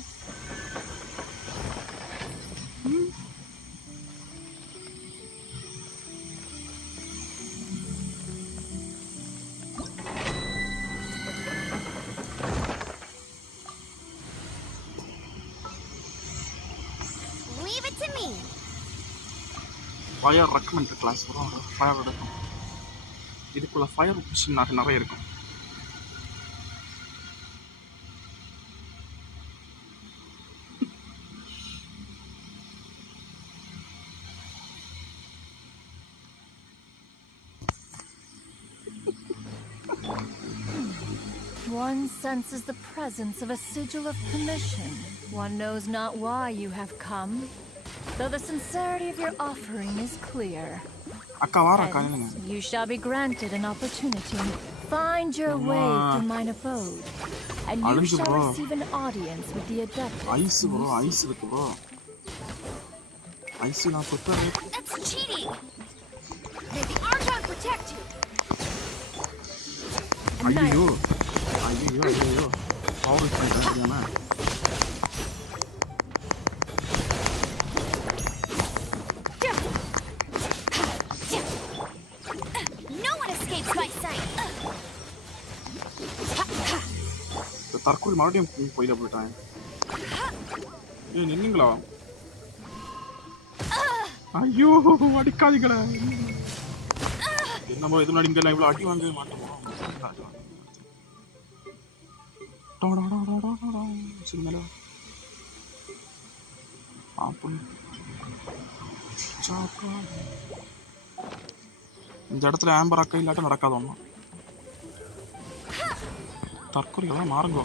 ஃபயர் ரெக்கமெண்ட் கிளாஸ் வரும். ஃபயர் எடுக்கும். இதுக்குள்ள ஃபயர் மிஷின் நிறைய இருக்கும். One senses the presence of a sigil of permission. One knows not why you have come, though the sincerity of your offering is clear. Hence, you shall be granted an opportunity. Find your way through mine abode, and you shall receive an audience with the adept. Ice, bro. Ice, bro. Ice, na super. That's cheating. May the archon protect you. Ayyo. Power பண்ணிட்டாங்க. No one escapes my sight. தற்கொலை மறுபடியும் போயிட போயிட்டான். நின்னீங்களா? ஐயோ அடிக்காதீங்களா. என்னமோ எது முன்னாடி இங்கெல்லாம் இவ்வளோ அடி வாங்க மாட்டோம். சின்னல இந்த இடத்துல ஆம்பர் அக்கா இல்லாட்ட நடக்காது ஒன்றும். தற்கொலைகள்லாம் மாறுங்க.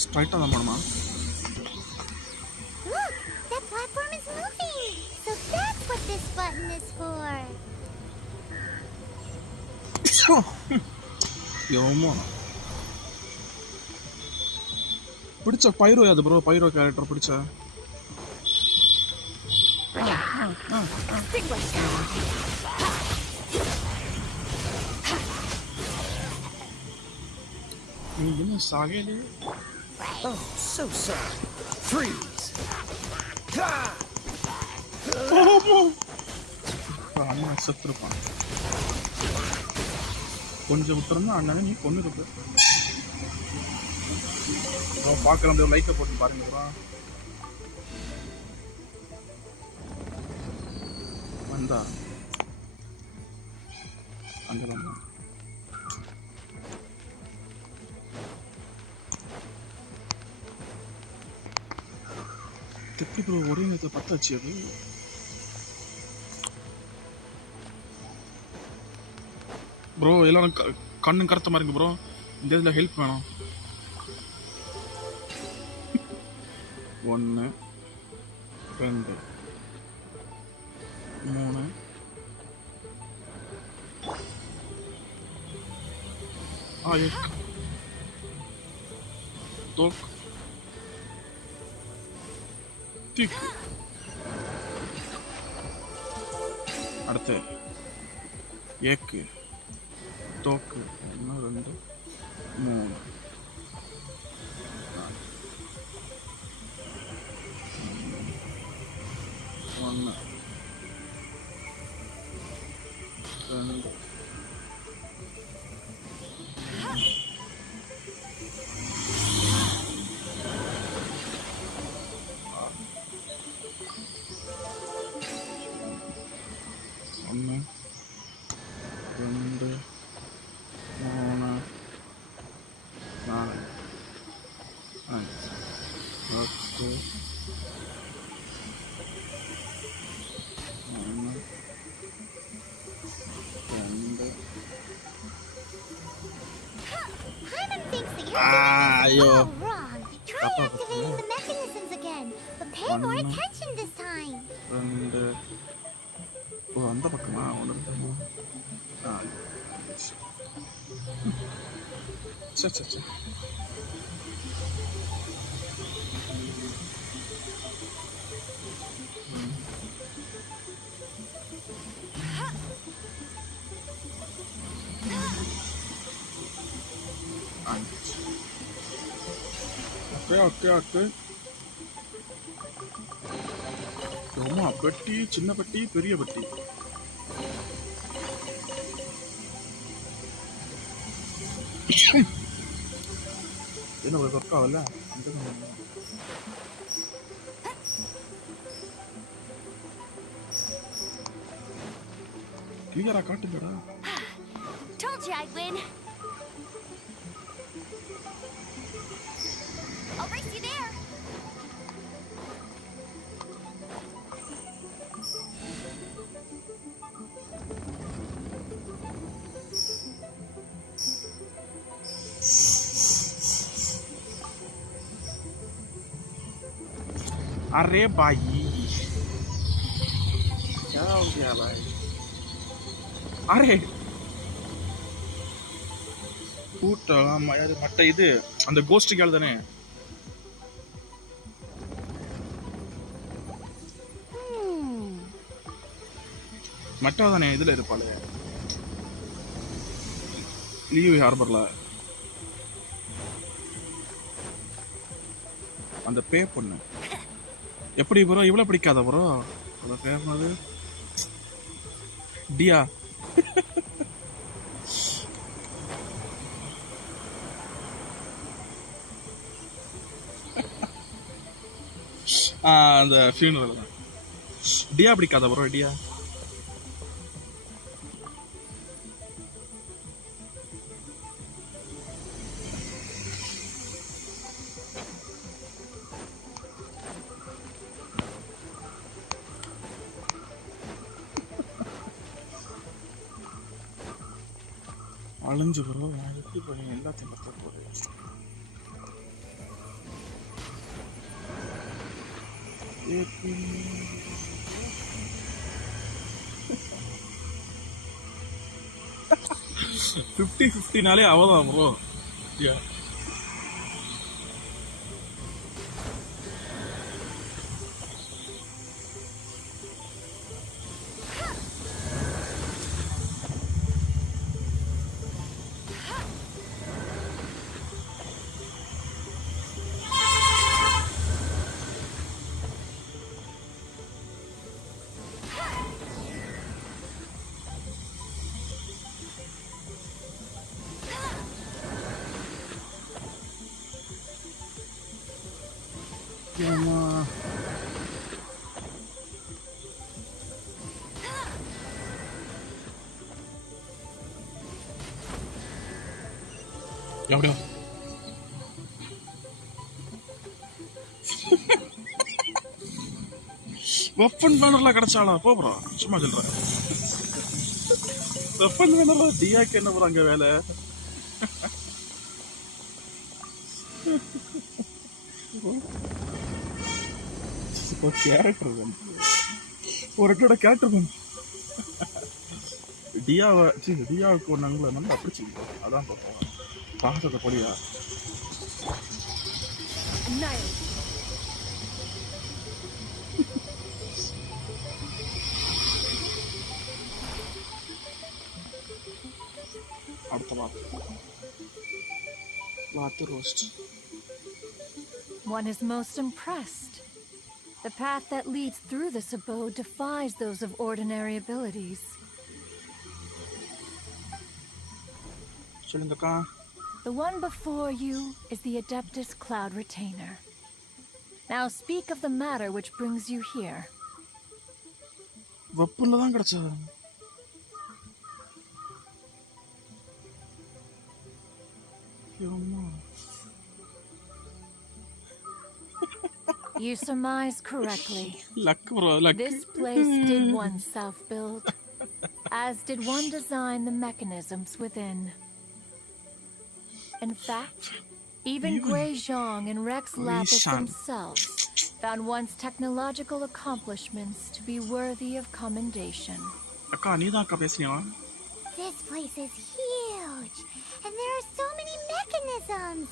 Straight on the mama. Look, that platform is moving. So that's what this button is for. Yo, mama. பிடிச்ச பைரோ அது ப்ரோ பைரோ கேரக்டர் பிடிச்ச நீ என்ன சாகலே Oh, so sorry. Freeze. அண்ணா செத்துருப்பான். கொஞ்சம் விட்டுருந்தா அண்ணனை நீ கொண்டு இருக்கு. பார்க்கலாம் லைக்கை போட்டு பாருங்க ப்ரோ. வந்தா அங்கே வந்தா எப்படி ப்ரோ ஒரே நேரத்தை பத்தாச்சு அது. ப்ரோ எல்லாரும் கண்ணு கருத்த மாதிரி இருக்கு ப்ரோ. இந்த இதில் ஹெல்ப் வேணும். 1 2 3 एक 2 3 அடுத்து 1 2 1 2 3 1 2 all wrong. Try activating the mechanisms again, but pay more attention this time. அந்த பக்கமா சரி ஓகே ரொம்ப பெட்டி சின்ன பெட்டி பெரிய பெட்டி என்ன ஒரு ஒர்க்காவல்ல கிளியரா காட்டுங்கடா. Told you I'd win. I'll race you there. अरे भाई क्या हो गया भाई? अरे கூட்டம் மட்ட இது அந்த கோஸ்ட் கேள் தானே? மட்டா தானே இதுல இருப்பாளே லியூ ஹார்பர்ல அந்த பே பொண்ணு. எப்படி ப்ரோ இவ்வளோ பிடிக்காத ப்ரோ? அவ்வளோ பேர்னது டியா. அந்த ஃபியூனரல் தான். டியா பிடிக்காத ப்ரோ? டியா அழிஞ்சு ப்ரோ. எப்படி பண்ணி எல்லாத்தையும் பற்ற போகுது. $50-50 அவதான் ப்ரோ. எப்படியோ வெப்பன் பேனர்லாம் கிடைச்சாளா? போறா சும்மா சொல்றேன். வெப்பன் பேனர்ல டியாக்கு என்ன போறாங்க வேலை? கேரக்டர் ஒரு இடத்தோட கேரக்டர் டியாவுக்கு ஒன்னாங்கள நல்லா அப்படி அதான் பார்ப்போம். பாசத்தை பொடியா அடுத்த வாத்து roast. One is most impressed. The path that leads through this abode defies those of ordinary abilities. சொல்லுங்கக்கா. The one before you is the Adeptus Cloud Retainer. Now speak of the matter which brings you here. வெப்பன்ல தான் கிடைச்சது. You surmise correctly. Luck, bro, luck. This place did one self-build, as did one design the mechanisms within. In fact, even Grey Zhang and Rex Lapis themselves found one's technological accomplishments to be worthy of commendation. This place is huge, and there are so many mechanisms.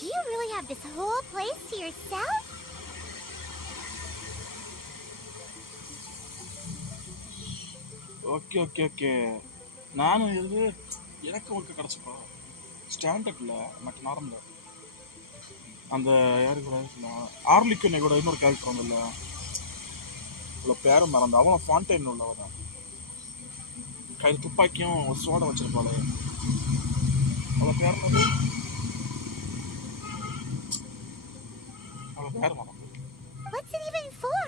Do you really have this whole place to yourself? Okay. நானும் இது எனக்கு ஒர்க்கு கிடச்சிப்பா. ஸ்டாண்டர்ட்ல மற்ற நார்மல அந்த யாரு கூட ஆர்லிக்கனை கூட இன்னொரு கேரக்டர் வந்தல இவ்வளோ பேரை மறந்து அவனும் ஃபான்டைன் உள்ளவ தான். கையில் துப்பாக்கியும் ஒரு சோடை வச்சிருப்பாளே. What's it even for?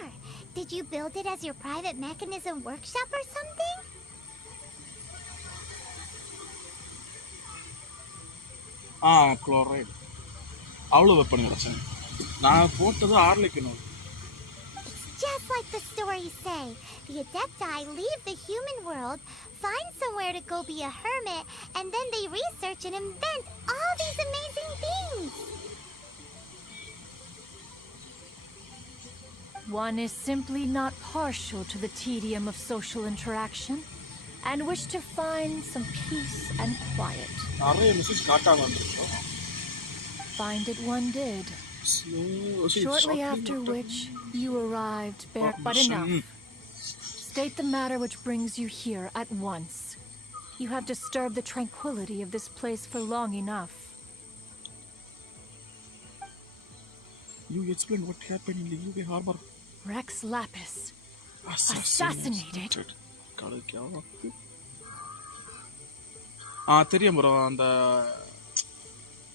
Did you build it as your private mechanism workshop or something? Chloride. அவ்வளோ வெப்பன் கிடச்சேன் நான் போட்டது ஆர்லிக்கணும். It's just like the stories say. The Adepti leave the human world, find somewhere to go be a hermit, and then they research and invent all these amazing things. One is simply not partial to the tedium of social interaction and wish to find some peace and quiet. Find it one did. Shortly after which you arrived bare. But enough. State the matter which brings you here at once. You have disturbed the tranquility of this place for long enough. You explain what happened in the UPI harbor. Rex Lapis assassinated. தெரியும் ப்ரோ அந்த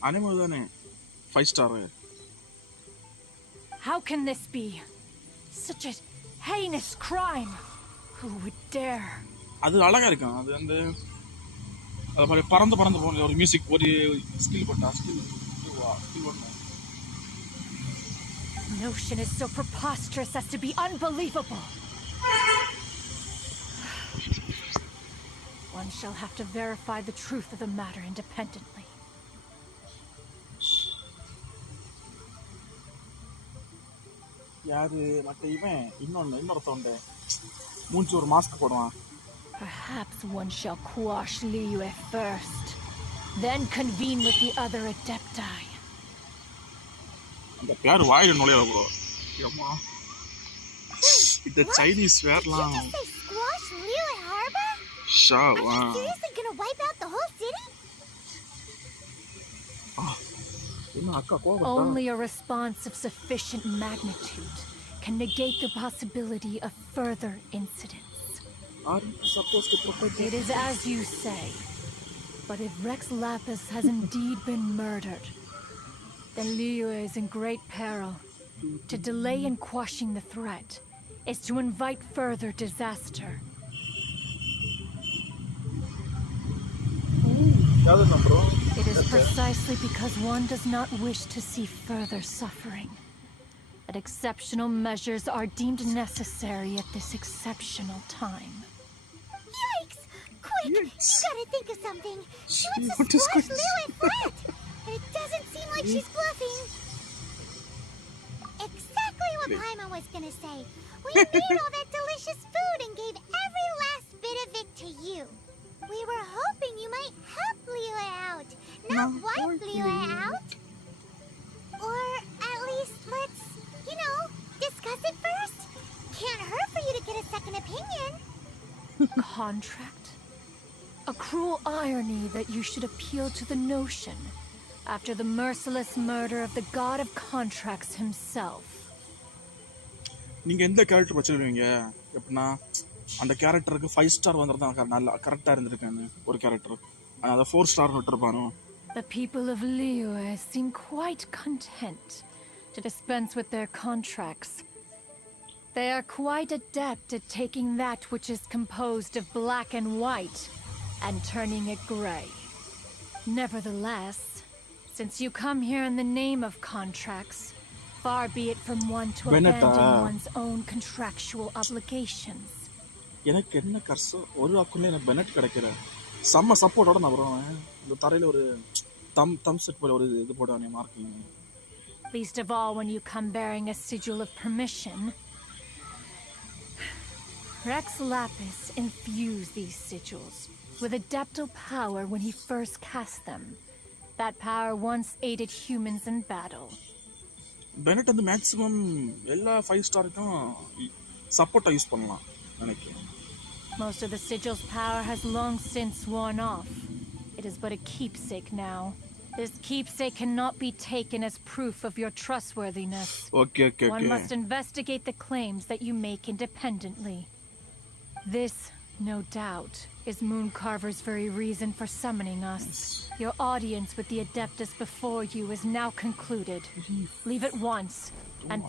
அனிமல் தானே 5 star. How can this be? Such a heinous crime. Who would dare? அது அழகா இருக்கும். அது அந்த அது மாதிரி பறந்து போன ஒரு மியூசிக் ஒரு ஸ்கில் போட்டா ஸ்கில் பண்ணா. Notion is so preposterous as to be unbelievable. One shall have to verify the truth of the matter independently. யாரு மத்த இவன் இன்னொருத்தவன்டே மூஞ்சி ஒரு மாஸ்க் போடுவான். Perhaps one shall quash liyue first, then convene with the other Adepti. அந்த பேர் வாயில நுழையல ப்ரோ. அம்மா இந்த சைனீஸ் வேர்லாம். Squash liyue harbor? Sure. Are you seriously gonna wipe out the whole city? Only a response of sufficient magnitude can negate the possibility of further incidents. It is as you say. But if Rex Lapis has indeed been murdered, then liyue is in great peril. To delay in quashing the threat is to invite further disaster. It is precisely because one does not wish to see further suffering that exceptional measures are deemed necessary at this exceptional time. Yikes! Quick! You gotta think of something. She wants to squash liyue flat! And it doesn't seem like she's bluffing. Exactly what Paimon was gonna say. We made all that delicious food and gave every last bit of it to you. We were hoping you might help liyue out, not wipe liyue out. Or at least let's, discuss it first. Can't hurt for you to get a second opinion. Contract? A cruel irony that you should appeal to the notion after the merciless murder of the god of contracts himself. நீங்க எந்த கேரக்டர் வச்சிருவீங்க? எப்படின்னா அந்த கேரக்டருக்கு 5 star வந்திருந்தா நல்லா கரெக்டா இருந்திருக்கானு ஒரு கேரக்டர். அத 4 star விட்டுருப்பானோ. The people of liyue seem quite content to dispense with their contracts. They are quite adept at taking that which is composed of black and white and turning it gray. Nevertheless, since you come here in the name of contracts, far be it from one to abandon one's own contractual obligations. எனக்கு என்ன கர்சோ ஒரு அக்கவுண்ட்ல எனக்கு பெனட் கிடைக்கல. செம்ம சப்போர்ட்டோட நான் வருவேன். இந்த தரையில ஒரு தம் செட் போல ஒரு இது போடுவானே marking. Least of all when you come bearing a sigil of permission. Rex Lapis infused these sigils with adeptal power when he first cast them. That power once aided humans in battle. Bennett வந்து மேக்ஸிமம் எல்லா 5 ஸ்டாருக்கும் சப்போர்ட்டா யூஸ் பண்ணலாம் நினைக்கிறேன். Most of the sigil's power has long since worn off. It is but a keepsake now. This keepsake cannot be taken as proof of your trustworthiness. Okay. One must investigate the claims that you make independently. This No doubt, is Mooncarver's very reason for summoning us. Your audience with the Adeptus before you is now concluded. Leave at once, and...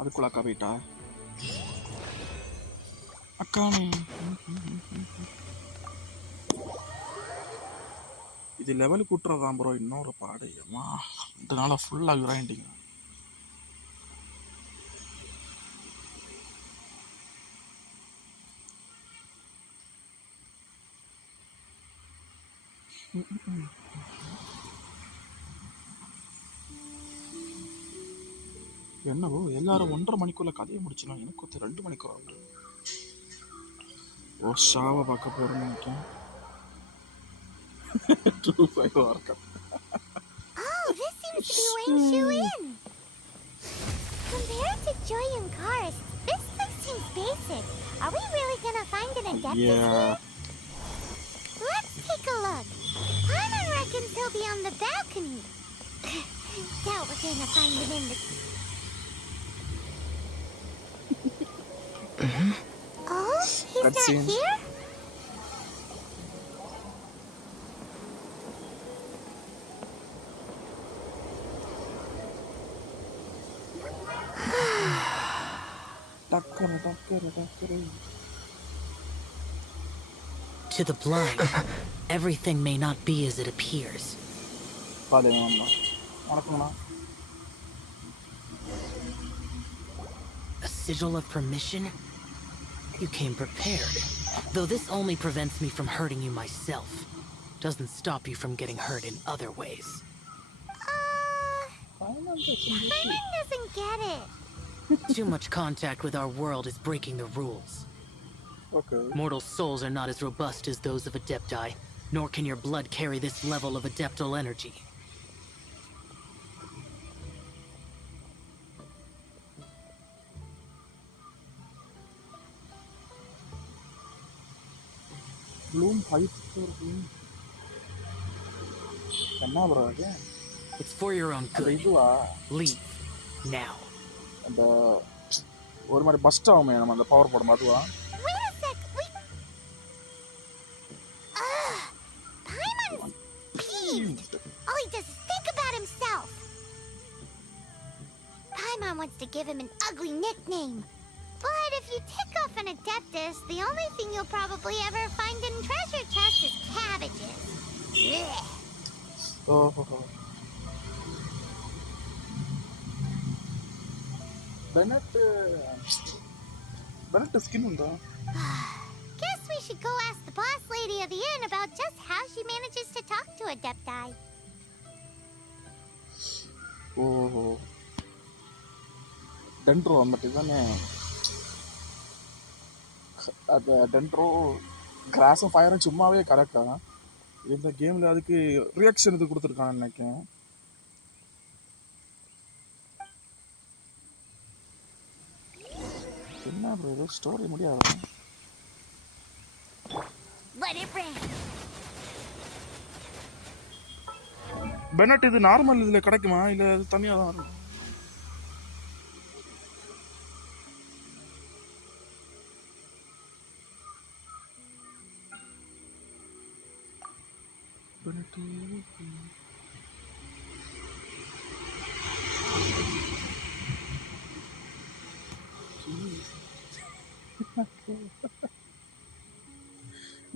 அதுக்குள்ள அக்கா போயிட்டா அக்கானே இது லெவலுக்கு விட்டுறதான் ப்ரோ இன்னொரு பாடு அம்மா இதனால ஃபுல்லாக கிரைண்டிங் என்னவோ எல்லாரும் 1.5 மணிக்குள்ள கதையை முடிச்சுனா எனக்கு 2 மணிக்கு வரும் ஒரு ஷாவை பார்க்க போறேன்னு நினைக்கிறேன் 2.5 இருக்கா Oh, this seems to be weighing Shu in. Compared to Joy and Cars, this place seems basic. Are we really gonna find an Adeptus here? Let's take a look. Paimon reckons he'll be on the balcony. Doubt we're gonna find him in the... Oh, he's not here? To the blind, everything may not be as it appears. A sigil of permission? You came prepared. Though this only prevents me from hurting you myself. Doesn't stop you from getting hurt in other ways. Paimon doesn't get it. Too much contact with our world is breaking the rules. Okay. Mortal souls are not as robust as those of Adepti, nor can your blood carry this level of Adeptal energy. Bloom height for It's for your own good. Leave now. அந்த ஒரு மாதிரி பஸ்ட் ஆகுமே நம்ம அந்த பவர் போடும் அதுவா Wait a sec. Paimon's peeved. All he does is think about himself. Paimon wants to give him an ugly nickname. But if you tick off an Adeptus, the only thing you'll probably ever find in treasure chests is cabbages. Blech. Oh. Bennett skin unda. Guess we should go ask the boss lady of the inn about just how she manages to talk to Adepti. Oh. Dendro matidane. அது டென்ட்ரோ கிராஸும் ஃபயரும் சும்மாவே கரெக்டா இந்த கேம்ல அதுக்கு ரியாக்ஷன் இது கொடுத்துருக்கான்னு நினைக்கிறேன் என்ன ப்ரோ இது ஸ்டோரி முடியாது பெனட் இது நார்மல் இதுல கிடைக்குமா இல்ல அது தனியா தான் இருக்கும்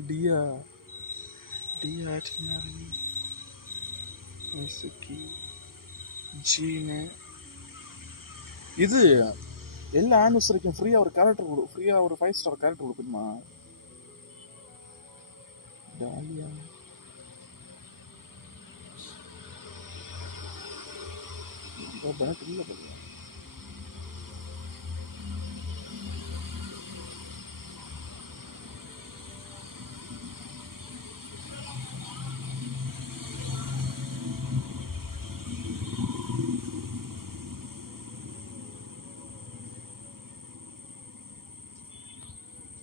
Dia Gene இது எல்லா ஆனிவர்சரிக்கும் ஃப்ரீயா ஒரு கேரக்டர் ஃப்ரீயா ஒரு 5 ஸ்டார் கேரக்டர் கொடுக்குமா டாலியா பெனட் இல்ல பா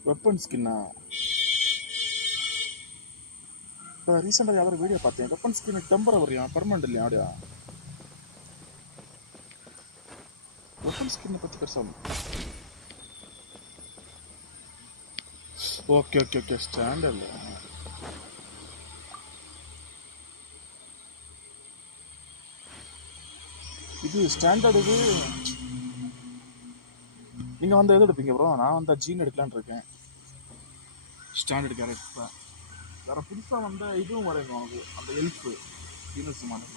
வெப்பன் ஸ்கின்னா இப்போ ரீசெண்டாக யாரும் வீடியோ பார்த்தேன் வெப்பன் ஸ்கின் டெம்பரவரியா பர்மனெண்ட் இல்லையா அப்படியா வெப்பன் ஸ்கின்னை பற்றி பெருசாக ஓகே ஸ்டாண்டர்ட். இது ஸ்டாண்டர்ட். இது நீங்க வந்து எது எடுப்பீங்க ப்ரோ? நான் வந்து ஜீன் எடுக்கலான்னு இருக்கேன். ஸ்டாண்டர்ட் கேரக்டர் வேற புதுசா வந்த இதுவும் வரைக்கும் அது அந்த எல்ஃப் யூனிஸ் model.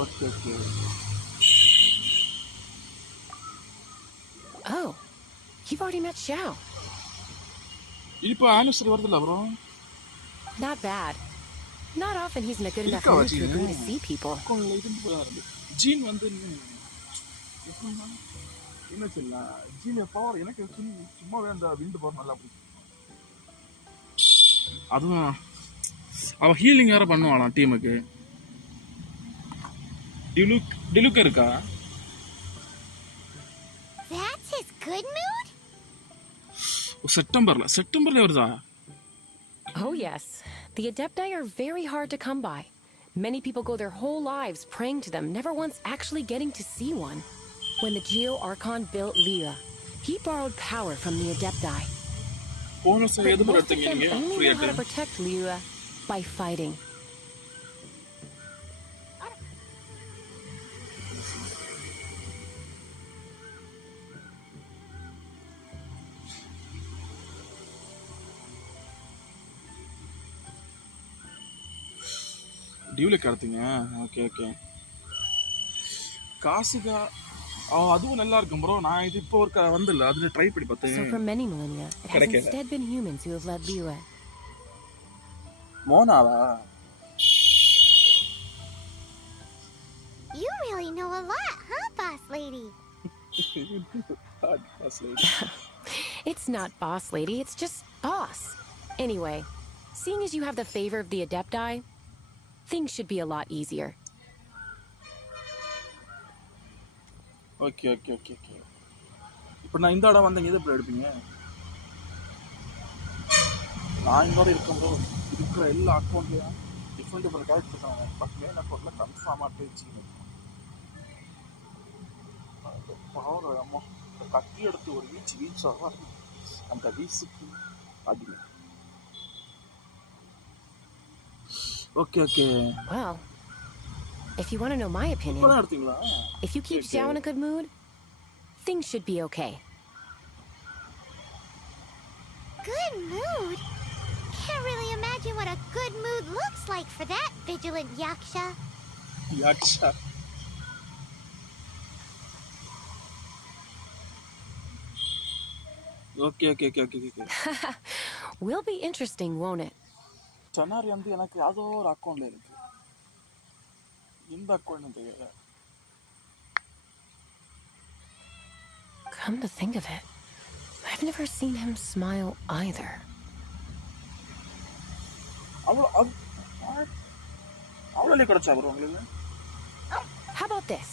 Okay. Oh, you've already met Xiao. இப்போ ஆனிவர்சரி வருதுல்ல bro? Not bad. Not often he's in a good enough mood to agree to see people. Gene வந்து என்ன சொல்லலாம், ஜீன் பவர் எனக்கு சும்மா அந்த விண்டு பவர் நல்லா பிடிக்கும். அதுவும் அவ ஹீலிங் வேற பண்ணுவாளாம் டீமுக்கு. டிலுக் இருக்கா? That's his good mood? செப்டம்பர்ல வருதா? Oh yes. The Adepti are very hard to come by. Many people go their whole lives praying to them, never once actually getting to see one. When the Geo Archon built Liyue, he borrowed power from the Adepti. But most of them only know how to protect Liyue by fighting. டியூலிக் எடுத்தீங்க? ஓகே. காசுகா அதுவும் நல்லா இருக்கும் ப்ரோ. நான் இது இப்போ ஒரு வந்துல அதுல ட்ரை பண்ணி பார்த்தேன். So for many millennia, it has instead been humans who have led Liyue. மோனாவா? You really know a lot, huh, boss lady? Boss lady. It's not boss lady, it's just boss. Anyway, seeing as you have the favor of the Adepti, things should be a lot easier. Okay. இப்போ நான் இந்த இடம் வந்தீங்க எது எடுப்பீங்க? நான் இந்த இடம் இருக்கும்போது இருக்கிற எல்லா அக்கௌண்ட்லையும் டிஃப்ரெண்ட் கேரக்டர் இருக்காங்க. பட் மெயின் அக்கௌண்ட்ல கன்ஃபார்மாக பேச்சு பவர் அம்மா கத்தி எடுத்து ஒரு வீச் ஆகும். அந்த வீசுக்கு அது okay. Well, if you want to know my opinion, if you keep Xiao in a good mood, things should be okay. Good mood? Can't really imagine what a good mood looks like for that vigilant Yaksha. Okay. Will be interesting, won't it? Chanari வந்து எனக்கு அதோ ஒரு அக்கவுண்ட்ல இருக்கு. இந்த அக்கவுண்ட் தெரியல. Come to think of it, I've never seen him smile either. How about this?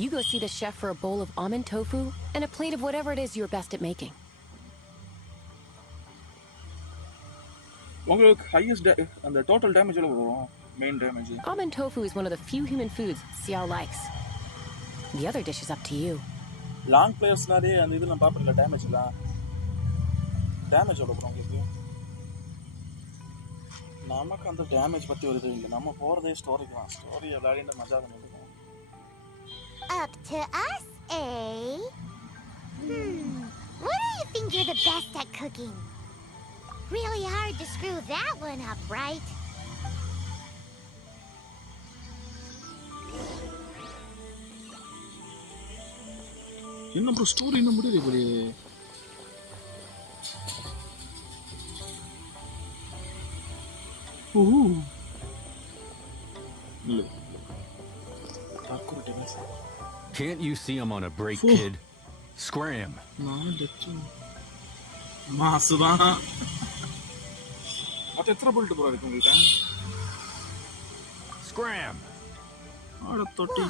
You go see the chef for a bowl of almond tofu and a plate of whatever it is you're best at making. Highest and the total damage main damage. Almond tofu is one of the few human foods Xiao likes. The other dish is up to you. Long players and idella paapilla damage la. Damage oda உங்களுக்கு. நமக்கு அந்த டேமேஜ் பத்தி வருது இல்ல. நம்ம போறதே ஸ்டோரிக்கு தான். ஸ்டோரி விளையாடின மஜா தான் இருக்கும். Up to us, eh? What do you think you're the best at cooking? Really hard to screw that one up, right? என்ன ப்ரோ ஸ்டோரி என்ன முடியல போலே. Can't you see I'm on a break, kid? Scram. மாசுதான். அது எத்தனை bullet bro இருக்கு உங்கள்ட்ட? Scram. ஆட தொட்டி.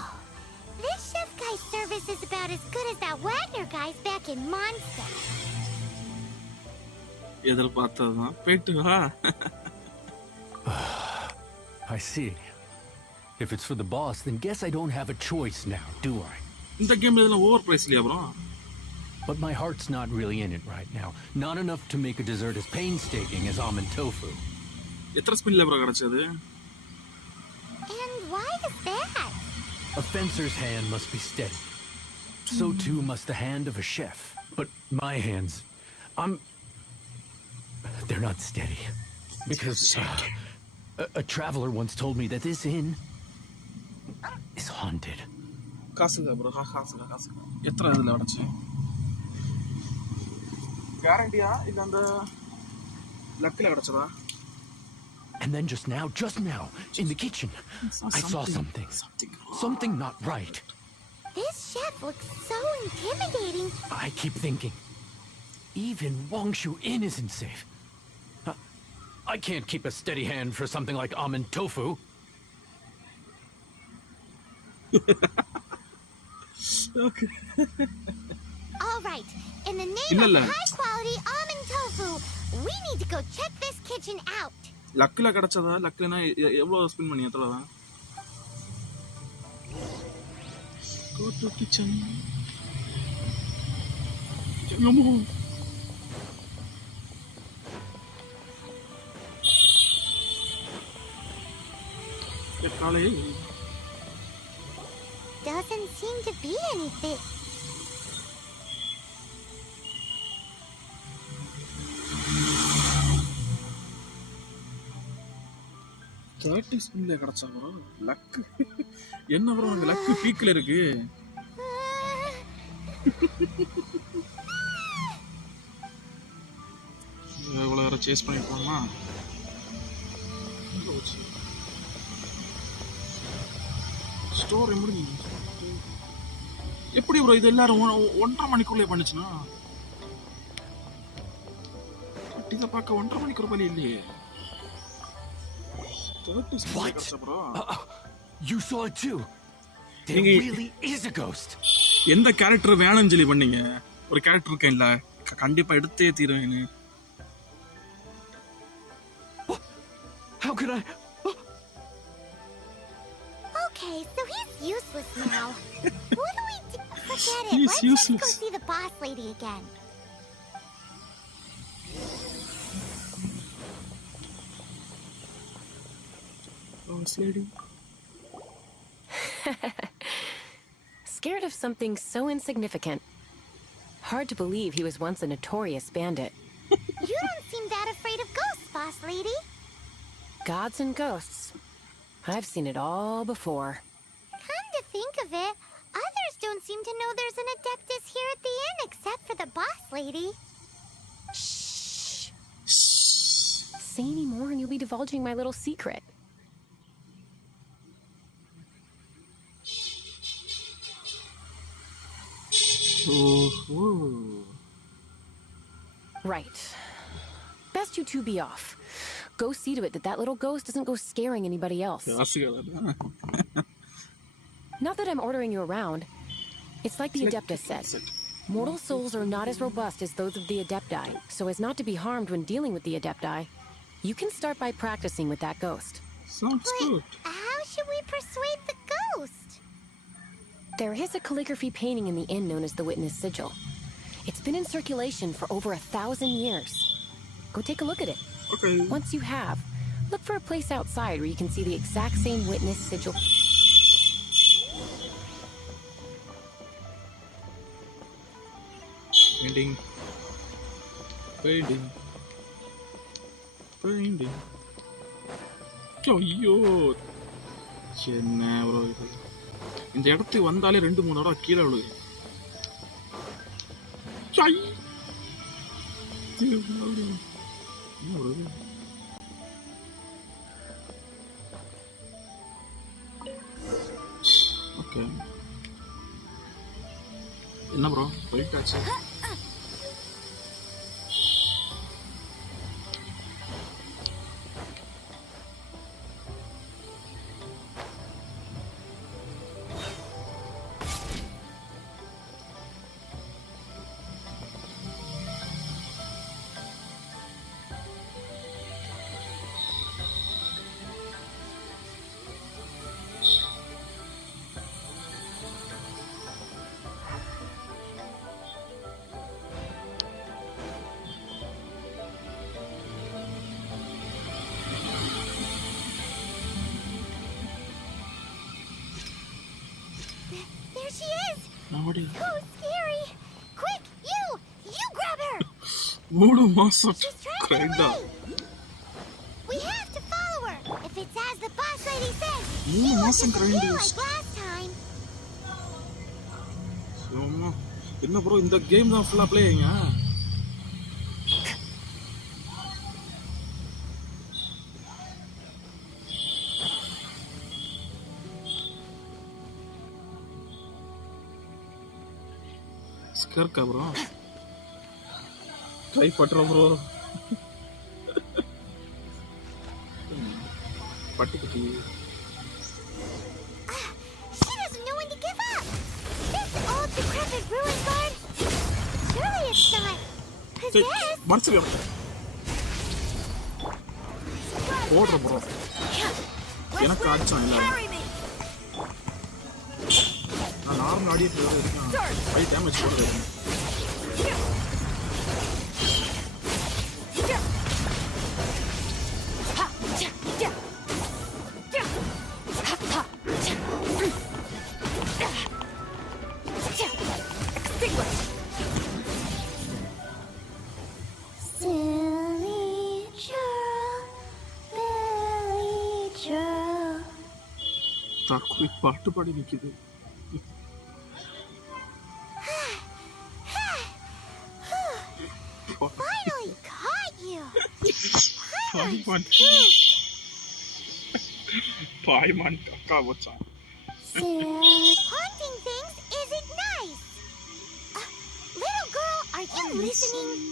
This chef guy's service is about as good as that Wagner guy's back in Monster. எதிர்பார்த்ததுதான். போயிட்டு வா. I see. If it's for the boss, then guess I don't have a choice now, do I? இந்த கேம்ல இதெல்லாம் ஓவர் பிரைஸ்லயா bro? But my heart's not really in it right now. Not enough to make a dessert as painstaking as almond tofu. எத்தனை ஸ்பின்ல bro கிடைச்சது? And why is that? A fencer's hand must be steady. So too must the hand of a chef. But my hands, they're not steady. Because a traveler once told me that this inn is haunted. காசுங்க bro, காசுங்க. எத்தனை இதுல கிடைச்சு? கேரண்டியா இல்ல அந்த லக்ல கிடைச்சதா? And then just now, in the kitchen, I saw something. Something not right. This chef looks so intimidating. I keep thinking, even Wangshu Inn isn't safe. I can't keep a steady hand for something like almond tofu. Okay. All right, in the name of high-quality almond tofu, we need to go check this kitchen out. லக்ல கிடைச்சதா? லக்னா எவ்வளவு ஸ்பின் பண்ணி எத்தறதா? Go to kitchen. Yummy. Doesn't seem to be anything. ஸ்பின்ல கிடைச்சா bro luck என்ன bro உனக்கு லக் பீக்ல இருக்கு இவ்வளவு வர சேஸ் பண்ணி போணுமா ஸ்டோரி முடிஞ்சு எப்படி bro இது எல்லாரும் 1.5 மணிக்குள்ளே பண்ணுச்சுனா இத பார்க்க 1.5 மணிக்கு ரூபாய் இல்லையே What? You saw it too. There really is a ghost. எந்த கேரக்டர் வேணும்னு சொல்லி பண்ணீங்க ஒரு கேரக்டர் இருக்கேன்ல கண்டிப்பா எடுத்தே தீருவேன் How could I? Okay, so he's useless now. What do we do? Forget it. He's Let's useless. just go see the boss lady again. Boss lady. Scared of something so insignificant. Hard to believe he was once a notorious bandit. You don't seem that afraid of ghosts, boss lady. Gods and ghosts. I've seen it all before. Come to think of it, others don't seem to know there's an Adeptus here at the inn except for the boss lady. Shh. Say any more and you'll be divulging my little secret. Right. Best you two be off. Go see to it that little ghost doesn't go scaring anybody else. Not that I'm ordering you around. It's like the Adeptus said. Mortal souls are not as robust as those of the Adepti, so as not to be harmed when dealing with the Adepti, you can start by practicing with that ghost. Sounds good. How should we persuade the ghost? There is a calligraphy painting in the inn known as the Witness Sigil. It's been in circulation for over 1,000 years. Go take a look at it. Okay. Once you have, look for a place outside where you can see the exact same Witness Sigil. Painting. ஐயோ என்ன bro இது இந்த இடத்துக்கு வந்தாலே 2-3 தடவை கீழே விழுது ஓகே என்ன ப்ரோ போயிட்டாச்சு she is! Nobody. So scary! Quick, you grab her! 3 மாசம் She's trying to grind get away. We have to follow her. If it's as the boss lady says, she 3 won't மாசம் grind disappear like last time. என்ன ப்ரோ இந்த கேம் தான் ஃபுல்லா ப்ளேயிங்க. ஸ்கர்க்கா bro try பண்றோம் ப்ரோ. பட்டுக்குட்டி She doesn't know when to give up. This old decrepit ruin guard. Surely it's not possessed. மனசுல போடுற ப்ரோ. எனக்கு ஆச்சம் இல்ல. நான் நார்மல் ஆடிட்டு இருக்கேன். 5 டேமேஜ் போடுறேன். தற்கொலை பாட்டு பாடி நிக்குது. Finally caught you. பாய்மான் அக்கா வச்சான். Haunting things isn't nice. Little girl, are you listening?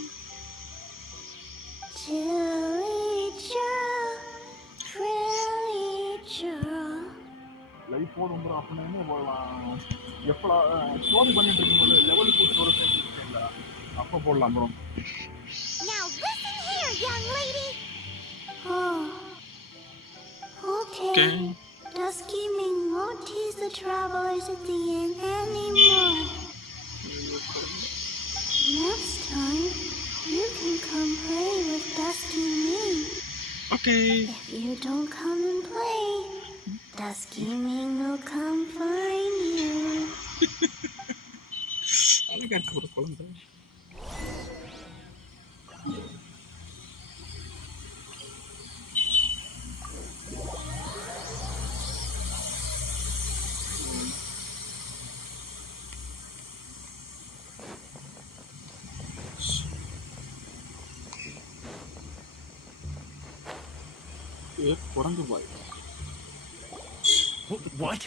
Life போடும் ப்ரோ. அப்படின்னா என்ன போடலாம்? எப்படா ஸ்டோரி பண்ணிட்டு இருக்கும்போது லெவல் கூட்டு வர இல்ல அப்ப போடலாம் bro. Now listen here, young lady. Okay. Dusky Ming won't tease the travelers at the inn anymore. Next time, you can come play with Dusky Ming. Okay. If you don't come and play, Dusky Ming will come find you. அழகா இருக்கு ஒரு குழந்தை. What?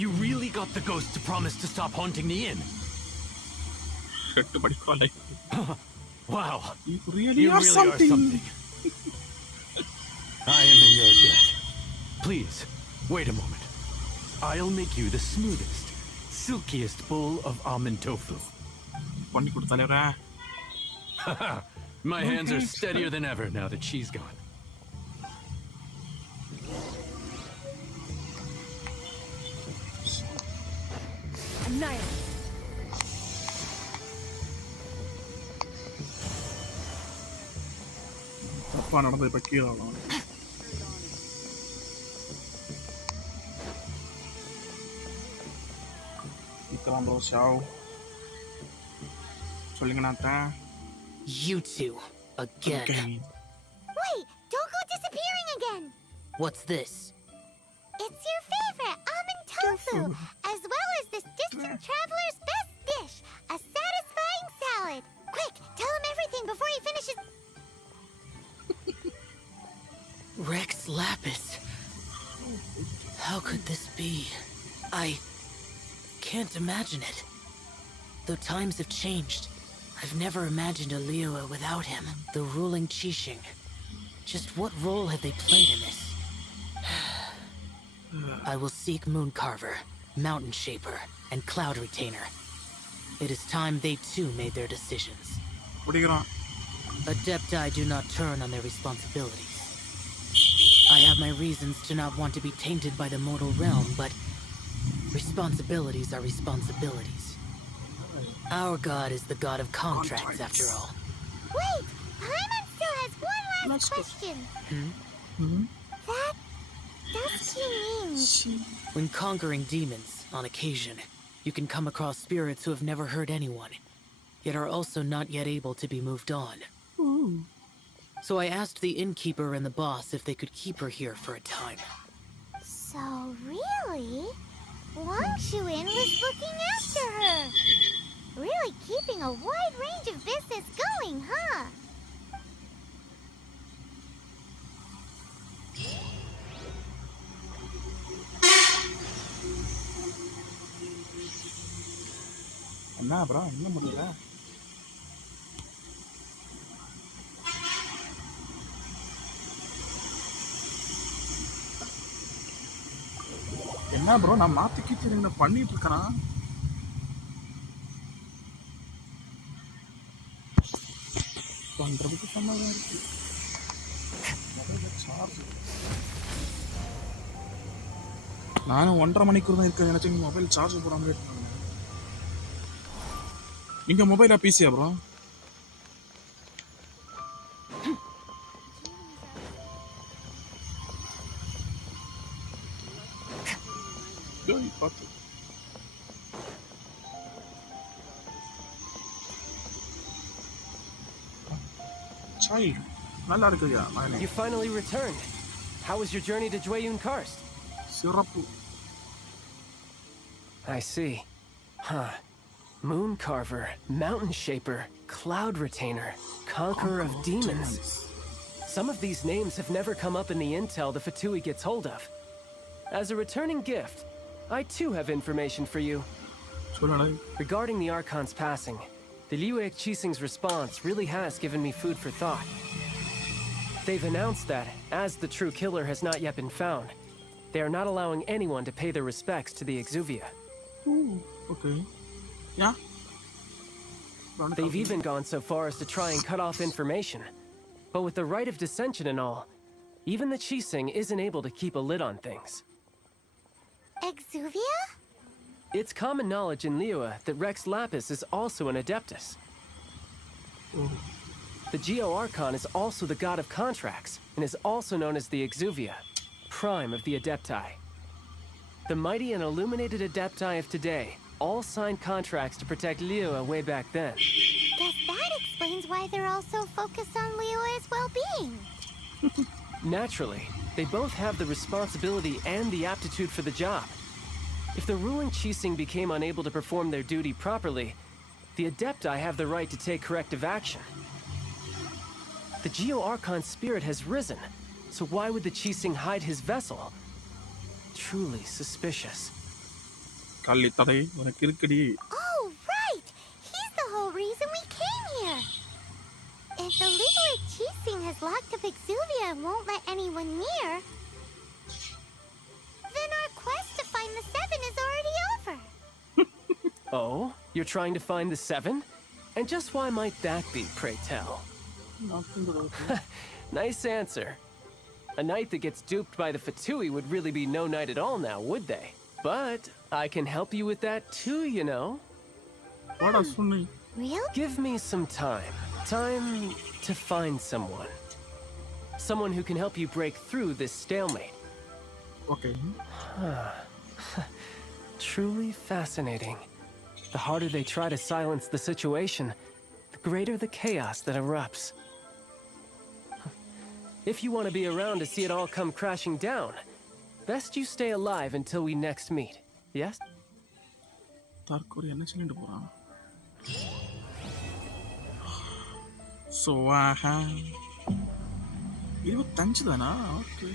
You really got the ghost to promise to stop haunting the inn? Wow. You really are something. I am in your debt. Please, wait a moment. I'll make you the smoothest, silkiest bowl of almond tofu. My hands are steadier than ever now that she's gone. Annihilate. தப்பா நடந்தது இப்ப கீழே ஆகலாம். இக்கலாம் ப்ரோ ஷாவ் சொல்லுங்க நாத்தா. You two again. Wait, don't go disappearing again. What's this? It's your favorite almond tofu, as well as this distant traveler's best dish, a satisfying salad. Quick, tell him everything before he finishes. Rex Lapis. How could this be? I can't imagine it. Though times have changed, I've never imagined a liyue without him. The ruling Qixing. Just what role have they played in this? I will seek Mooncarver, Mountain Shaper, and Cloud Retainer. It is time they too made their decisions. Adepti do not turn on their responsibilities. I have my reasons to not want to be tainted by the mortal realm, but responsibilities are responsibilities. Our god is the god of contracts, after all. Wait, Paimon still has one last question. That Dusky Ming. When conquering demons, On occasion, you can come across spirits who have never hurt anyone, yet are also not yet able to be moved on. Ooh. So I asked the innkeeper and the boss if they could keep her here for a time. So really, Wang Shuin was looking after her. Really keeping a wide range of business going, huh? என்ன bro என்ன முடியல என்ன bro நான் மாத்தி கீத்தி என்ன பண்ணிட்டு இருக்கேன் பண்றதுக்கு சம்மதம் இருக்கு மொபைல் சார்ஜ் நானும் 1.5 மணிக்கூர் தான் இருக்கேன் நினைச்சேன் மொபைல் சார்ஜ் போடாம இருக்காங்க நீங்க மொபைலா பிசியா bro டேய் பாத்து child நல்லா இருக்குயா நானே You finally returned. How was your journey to Jueyun Karst? சிறப்பு I see. Huh. Moon Carver, Mountain Shaper, Cloud Retainer, Conqueror of Demons. Some of these names have never come up in the intel the Fatui gets hold of. As a returning gift, I too have information for you. Regarding the Archon's passing, the liyue Qixing's response really has given me food for thought. They've announced that, as the true killer has not yet been found, they are not allowing anyone to pay their respects to the Exuvia. Ooh, okay. Yeah? They've even gone so far as to try and cut off information. But with the right of dissension and all, even the Qixing isn't able to keep a lid on things. Exuvia? It's common knowledge in Liyue that Rex Lapis is also an Adeptus. Ooh. The Geo-Archon is also the god of contracts, and is also known as the Exuvia, prime of the Adepti. The mighty and illuminated Adepti of today all signed contracts to protect Liyue way back then. Guess that explains why they're all so focused on Liyue's well-being. Naturally, they both have the responsibility and the aptitude for the job. If the ruling Qixing became unable to perform their duty properly, the Adepti have the right to take corrective action. The Geo-Archon's spirit has risen, so why would the Qixing hide his vessel? Truly suspicious. Oh, right! He's the whole reason we came here! If the liyue Qixing has locked up Exuvia and won't let anyone near, then our quest to find the Seven is already over. Oh? You're trying to find the Seven? And just why might that be, pray tell? Nice answer. A knight that gets duped by the Fatui would really be no knight at all now, would they? But I can help you with that too, you know. Really? Give me some time. Time to find someone. Someone who can help you break through this stalemate. Okay. Truly fascinating. The harder they try to silence the situation, the greater the chaos that erupts. If you want to be around to see it all come crashing down, best you stay alive until we next meet. Yes? தற்கொலை என்ன சொல்லிட்டு போறான் So 25 தானா okay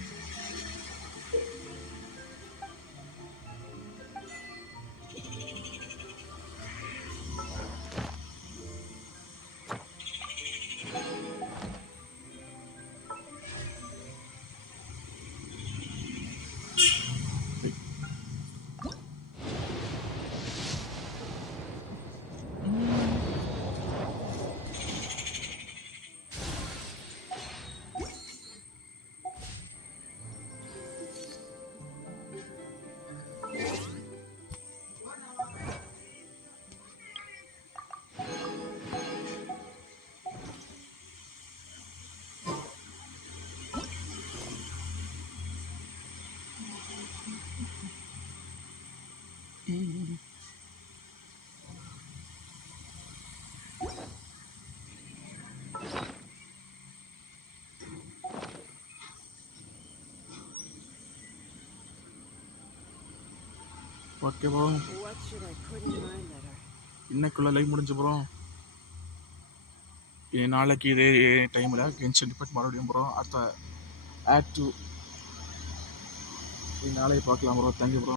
okay bro, இன்னைக்குள்ள லைவ் முடிஞ்சு ப்ரோ. நாளைக்கு இதே டைமில் கென்ஷன் இம்பாக்ட் மறுபடியும் ப்ரோ. அடுத்த ஆட் 2 நாளைக்கு பார்க்கலாம் ப்ரோ. Thank you bro.